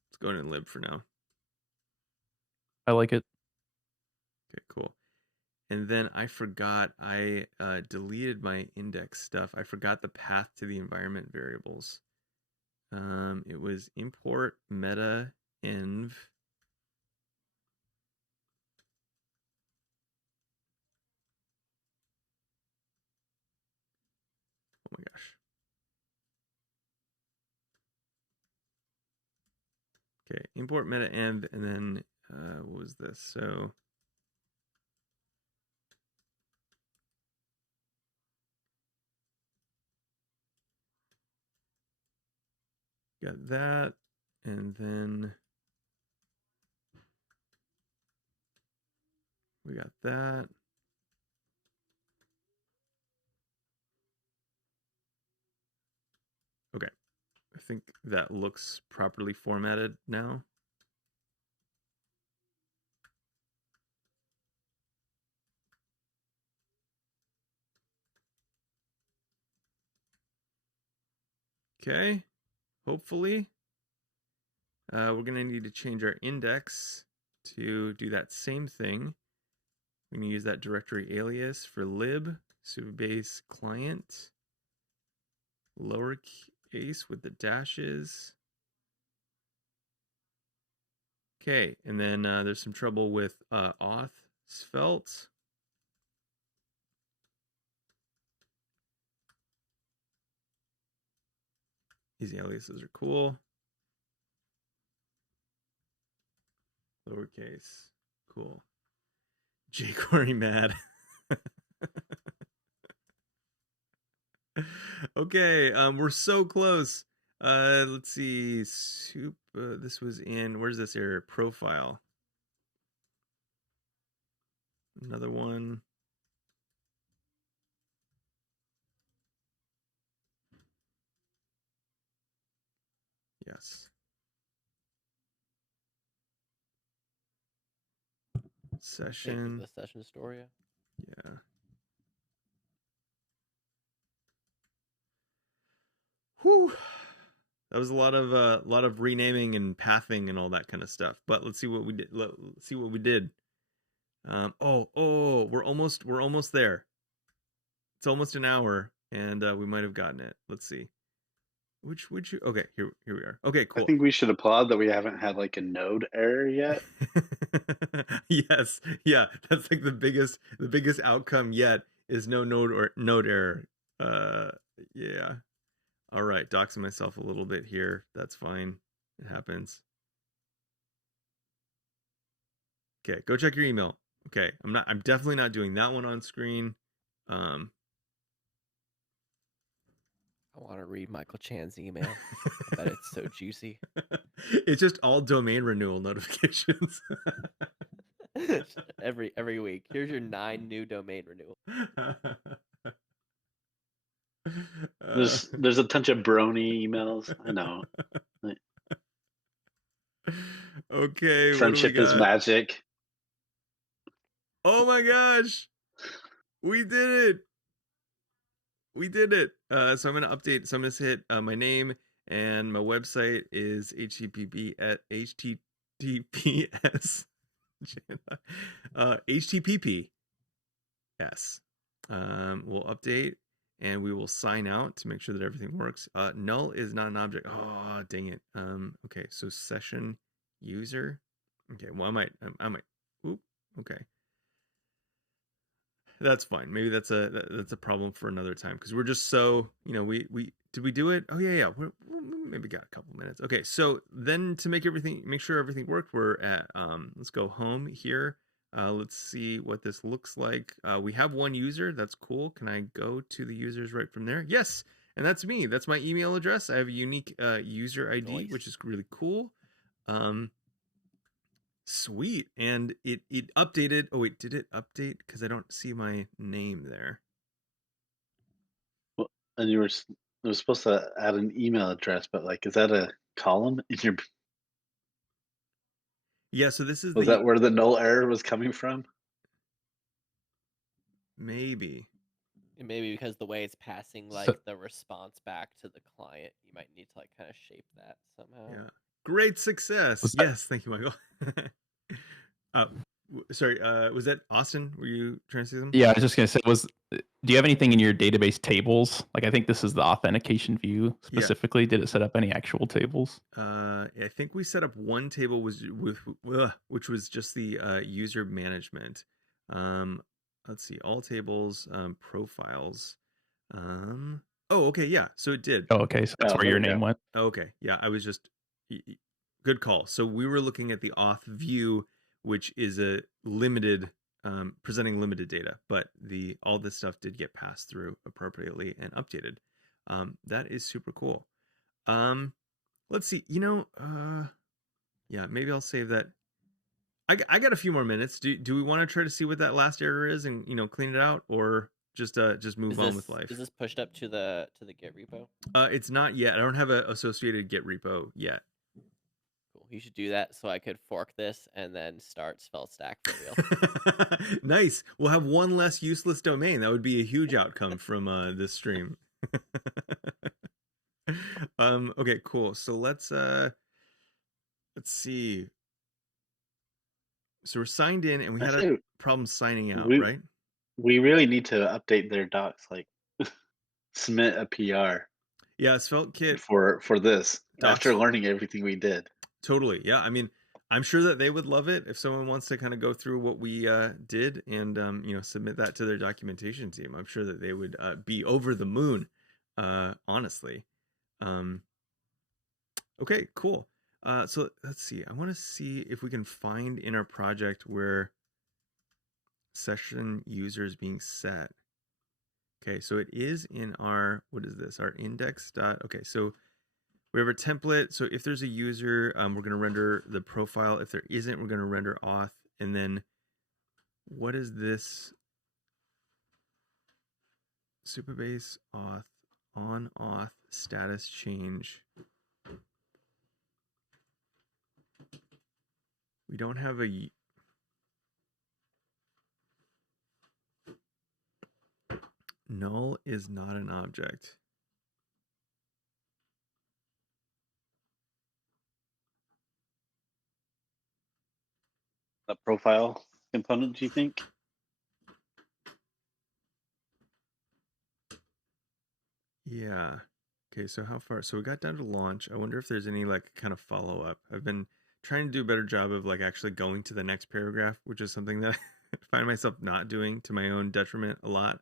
Let's go in lib for now. I like it. Okay, cool. And then I forgot, I deleted my index stuff. I forgot the path to the environment variables. It was import meta env. Oh my gosh. Okay, import meta env, and then what was this? So got that, and then we got that. Okay, I think that looks properly formatted now. Okay. Hopefully. We're going to need to change our index to do that same thing. We're going to use that directory alias for lib, Supabase client, lowercase with the dashes. Okay, and then there's some trouble with auth, svelte. These aliases are cool. Lowercase, cool. jQuery mad. Okay, we're so close. Let's see. This was in, where's this error? Profile. Another one. Yes. Session. The session story. Yeah. Whew. That was a lot of renaming and pathing and all that kind of stuff. But let's see what we did. Let's see what we did. We're almost there. It's almost an hour, and we might have gotten it. Let's see. Okay, here we are. Okay, cool. I think we should applaud that we haven't had like a node error yet. Yes, yeah, that's like the biggest outcome yet is no node error. Yeah. All right, doxing myself a little bit here. That's fine. It happens. Okay, go check your email. Okay, I'm definitely not doing that one on screen. I want to read Michael Chan's email. I bet it's so juicy. It's just all domain renewal notifications. every week. Here's your 9 new domain renewal. There's a bunch of brony emails. I know. Okay. Friendship is magic. Oh my gosh. We did it. So I'm going to update. So I'm going to hit my name, and my website is https HTTPS. We'll update, and we will sign out to make sure that everything works. Null is not an object. Oh, dang it. Okay, so session user. Okay, well, I might. Oop. Okay. That's fine. Maybe that's a problem for another time, because we're just so, we did we do it? Oh yeah. We maybe got a couple minutes. Okay, so then to make sure everything worked, we're at let's go home here. Let's see what this looks like. We have one user. That's cool. Can I go to the users right from there? Yes, and that's me. That's my email address. I have a unique user ID, Nice. which is really cool. Sweet. And it updated. Oh wait, did it update? Because I don't see my name there. Well, and it was supposed to add an email address, but like, is that a column in your? Yeah. So this is Was that where the null error was coming from? Maybe. Maybe because the way it's passing the response back to the client, you might need to like kind of shape that somehow. Yeah. Great success. Yes, thank you, Michael. Sorry, was that Austin? Were you trying to say something? Yeah, I was just gonna say, do you have anything in your database tables? Like, I think this is the authentication view specifically. Yeah. Did it set up any actual tables? I think we set up one table which was just the user management. Let's see, all tables, profiles. Oh, okay, yeah. So it did. Oh, okay. So that's where your name went. Okay, yeah. I was just good call. So we were looking at the auth view, which is a limited, presenting limited data, but all this stuff did get passed through appropriately and updated. That is super cool. Let's see. Yeah, maybe I'll save that. I got a few more minutes. Do we want to try to see what that last error is and clean it out, or just move on with life? Is this pushed up to the Git repo? It's not yet. I don't have an associated Git repo yet. Cool. You should do that so I could fork this and then start SvelteStack for real. Nice. We'll have one less useless domain. That would be a huge outcome from this stream. Okay, cool. So let's see. So we're signed in and we I had a say problem signing out, we right? we really need to update their docs, like submit a PR Yeah, SvelteKit for this after docs. learning everything we did. Totally. Yeah. I mean, I'm sure that they would love it if someone wants to kind of go through what we did and submit that to their documentation team. I'm sure that they would be over the moon, honestly. Okay, cool. So let's see. I want to see if we can find in our project where session user is being set. Okay, so it is in our, what is this? Our index dot. Okay, so we have a template. So if there's a user, we're going to render the profile. If there isn't, we're going to render auth. And then what is this? Supabase auth on auth status change. We don't have a null is not an object. A profile component, do you think? Yeah. Okay, so how far? So we got down to launch. I wonder if there's any like kind of follow up. I've been trying to do a better job of like actually going to the next paragraph, which is something that I find myself not doing to my own detriment a lot.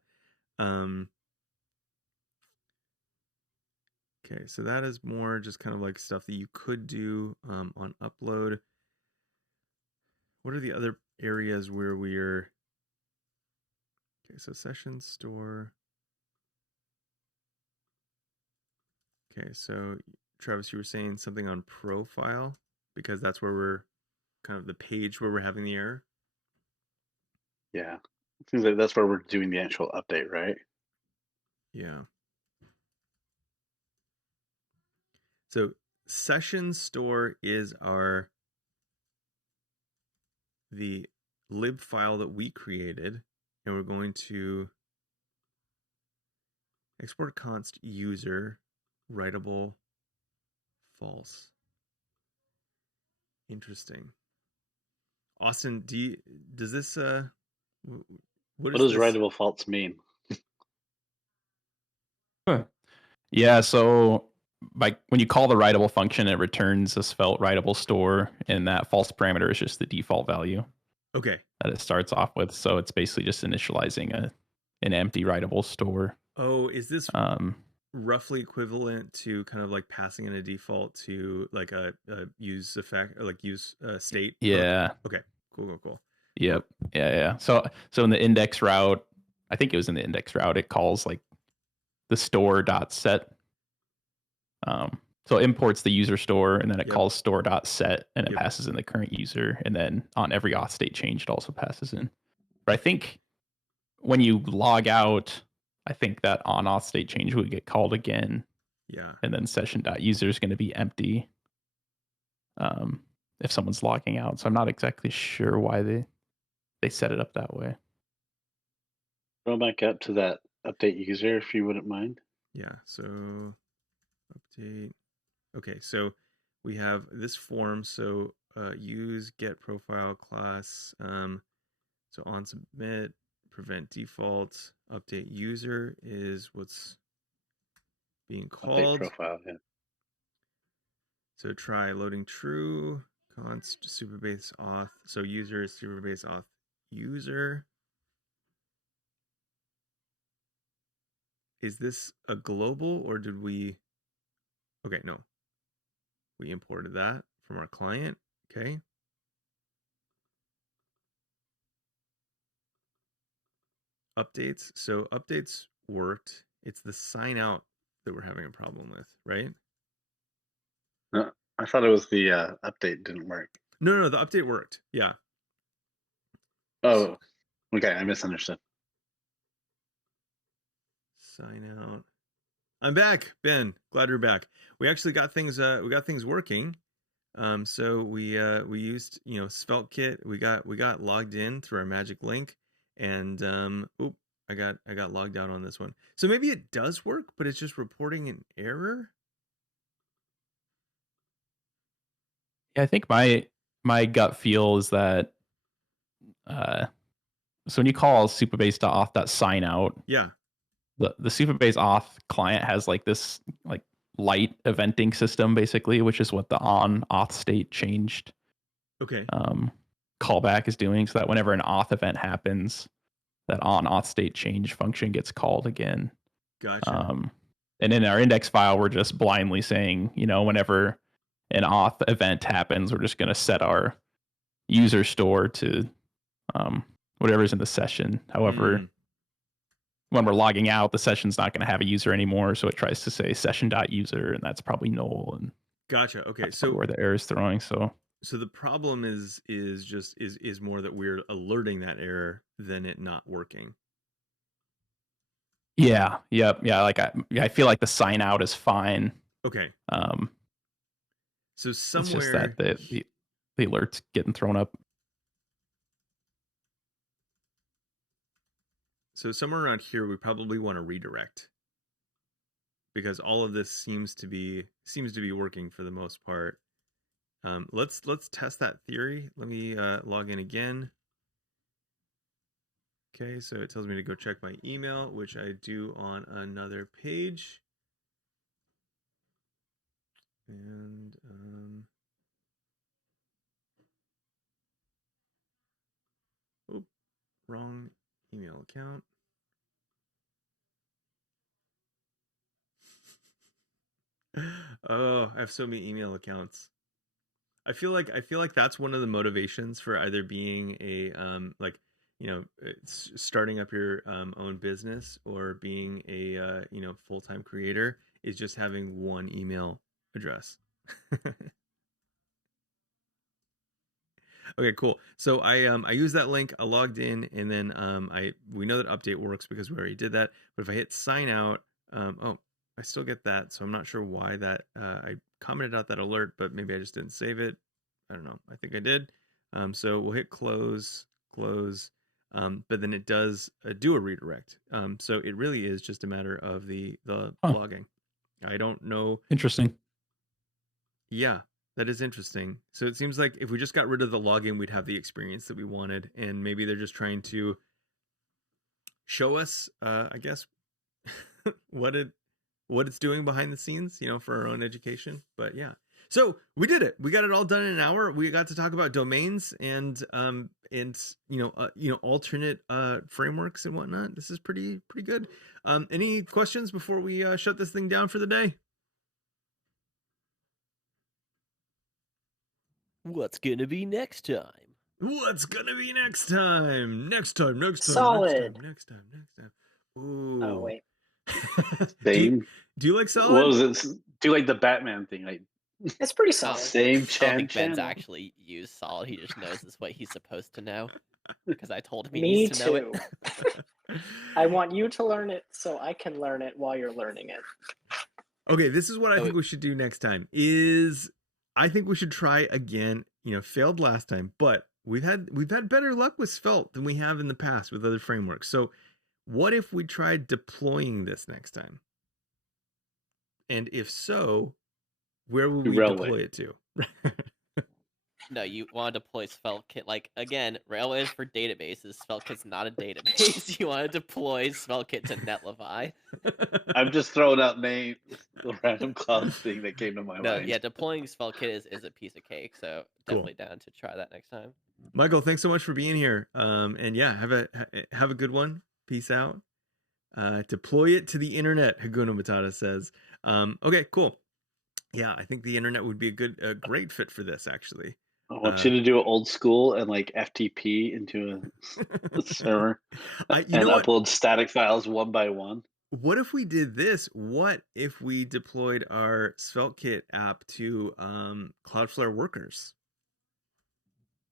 Okay, so that is more just kind of like stuff that you could do on upload. What are the other areas where we're... Okay, so session store. Okay, so Travis, you were saying something on profile because that's where we're kind of the page where we're having the error. Yeah, it seems like that's where we're doing the actual update, right? Yeah. So session store is the lib file that we created, and we're going to export const user writable false. Interesting. Austin, does this What does writable false mean? Yeah, so when you call the writable function, it returns a svelte writable store, and that false parameter is just the default value. Okay. That it starts off with. So it's basically just initializing an empty writable store. Oh, is this roughly equivalent to kind of like passing in a default to like a use effect or like use state? Yeah. Hook? Okay. Cool. Yep. Yeah. So in the index route, I think it was in the index route, it calls like the store.set. So it imports the user store and then it calls store.set and it passes in the current user. And then on every auth state change, it also passes in. But I think when you log out, I think that on auth state change would get called again. Yeah. And then session.user is going to be empty if someone's logging out. So I'm not exactly sure why they set it up that way. Go back up to that update user if you wouldn't mind. Yeah, so update. Okay, so we have this form. So use get profile class. So on submit, prevent default, update user is what's being called. Update profile, yeah. So try loading true, const Supabase auth. So user is Supabase auth user. Is this a global or did we... Okay, no. We imported that from our client. Okay. Updates. So updates worked. It's the sign out that we're having a problem with, right? No, I thought it was the update didn't work. No, the update worked. Yeah. Oh, okay. I misunderstood. Sign out. I'm back, Ben. Glad you're back. We actually got things. We got things working. So we used SvelteKit. We got logged in through our magic link, and I got logged out on this one. So maybe it does work, but it's just reporting an error. Yeah, I think my gut feel is that so when you call supabase.auth.sign out, Yeah. the Supabase auth client has like this like light eventing system basically, which is what the on auth state changed Okay. callback is doing, so that whenever an auth event happens, that on auth state change function gets called again. Gotcha. And in our index file, we're just blindly saying, whenever an auth event happens, we're just going to set our user store to whatever's in the session. However, when we're logging out, the session's not going to have a user anymore, so it tries to say session.user, and that's probably null. And Gotcha. Okay. that's So where the error is throwing. So the problem is more that we're alerting that error than it not working. yeah. Like I feel like the sign out is fine. Okay. So somewhere it's just that the alert's getting thrown up. So somewhere around here, we probably want to redirect, because all of this seems to be working for the most part. Let's test that theory. Let me log in again. Okay, so it tells me to go check my email, which I do on another page. And wrong email account. Oh, I have so many email accounts. I feel like that's one of the motivations for either being a starting up your own business, or being a full-time creator, is just having one email address. Okay, cool. So I use that link. I logged in, and then we know that update works because we already did that. But if I hit sign out, I still get that. So I'm not sure why that I commented out that alert, but maybe I just didn't save it. I don't know. I think I did. So we'll hit close, but then it does do a redirect. So it really is just a matter of the logging. I don't know. Interesting. Yeah, that is interesting. So it seems like if we just got rid of the login, we'd have the experience that we wanted, and maybe they're just trying to show us, I guess, what it's doing behind the scenes, for our own education. But yeah, so we did it. We got it all done in an hour. We got to talk about domains and alternate frameworks and whatnot. This is pretty good. Any questions before we shut this thing down for the day? What's gonna be next time? What's gonna be next time? Next time. Solid. Next time. Ooh. Oh wait. Same. Do you like solid? What was it? Do you like the Batman thing? Like, It's pretty solid. same I don't think channel. Ben's actually used solid. He just knows this what he's supposed to know. Because I told him he Me needs to know too. it. I want you to learn it so I can learn it while you're learning it. Okay, this is what I think we should do next time. I think we should try again. Failed last time, but we've had better luck with Svelte than we have in the past with other frameworks. So what if we tried deploying this next time? And if so, where will we deploy it to? No, you want to deploy SvelteKit. Like, again, Railway is for databases. SvelteKit's not a database. You want to deploy SvelteKit to Netlify. I'm just throwing out names, the random cloud thing that came to my mind. Yeah, deploying SvelteKit is a piece of cake. So definitely down to try that next time. Michael, thanks so much for being here. And yeah, have a good one. Peace out. Deploy it to the internet, Haguna Matata says. Okay, cool. Yeah, I think the internet would be a great fit for this, actually. I want you to do it old school and like FTP into a server and upload static files one by one. What if we did this? What if we deployed our SvelteKit app to Cloudflare workers?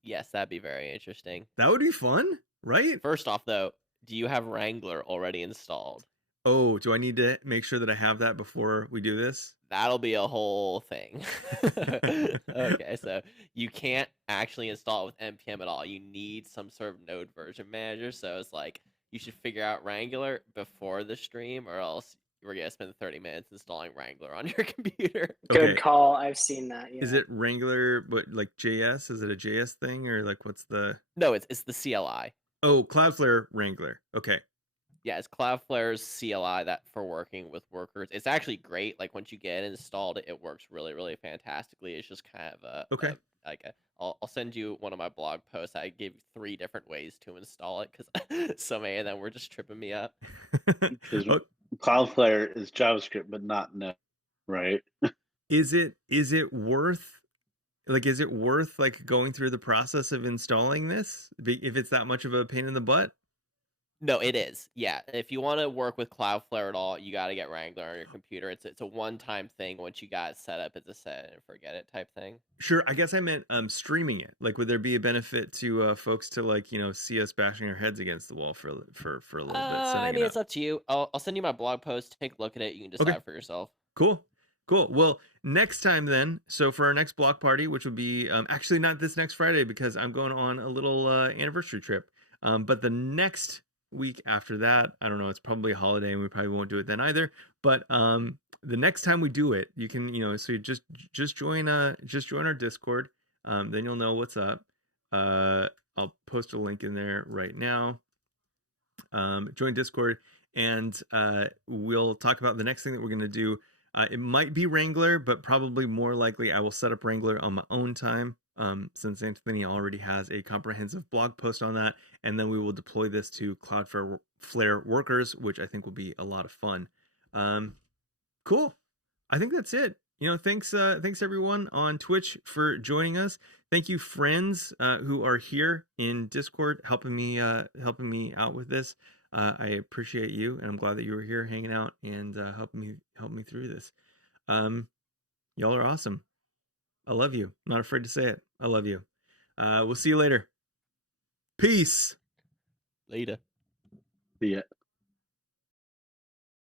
Yes, that'd be very interesting. That would be fun, right? First off, though, do you have Wrangler already installed? Oh, do I need to make sure that I have that before we do this? That'll be a whole thing. Okay, so you can't actually install it with npm at all. You need some sort of node version manager. So it's like you should figure out Wrangler before the stream, or else we're gonna spend 30 minutes installing Wrangler on your computer. Good Okay. call. I've seen that. Yeah. Is it Wrangler, but like JS? Is it a JS thing or like what's the? No, it's the CLI. Oh, Cloudflare Wrangler. Okay. Yeah, it's Cloudflare's CLI that for working with workers. It's actually great. Like once you get it installed, it works really, really fantastically. It's just kind of Okay. I'll send you one of my blog posts. I gave 3 different ways to install it because so many of them were just tripping me up. Because Oh, Cloudflare is JavaScript, but not Node, right? is it worth like going through the process of installing this if it's that much of a pain in the butt? No, it is. Yeah, if you want to work with Cloudflare at all, you got to get Wrangler on your computer. It's a one-time thing. Once you got it set up, it's a set it and forget it type thing. Sure. I guess I meant streaming it. Like, would there be a benefit to folks to like see us bashing our heads against the wall for a little bit? I mean, it's up to you. I'll send you my blog post. Take a look at it. You can decide for yourself. Cool. Well, next time then. So for our next block party, which will be actually not this next Friday because I'm going on a little anniversary trip. But the next week after that, I don't know. It's probably a holiday, and we probably won't do it then either. But the next time we do it, you can so you just join our Discord. Then you'll know what's up. I'll post a link in there right now. Join Discord, and we'll talk about the next thing that we're going to do. It might be Wrangler, but probably more likely I will set up Wrangler on my own time, since Anthony already has a comprehensive blog post on that, and then we will deploy this to Cloudflare workers, which I think will be a lot of fun. Cool. I think that's it. Thanks everyone on Twitch for joining us. Thank you, friends who are here in Discord helping me out with this. I appreciate you, and I'm glad that you were here hanging out and helping me through this. Y'all are awesome. I love you. I'm not afraid to say it. I love you. We'll see you later. Peace. Later. See ya.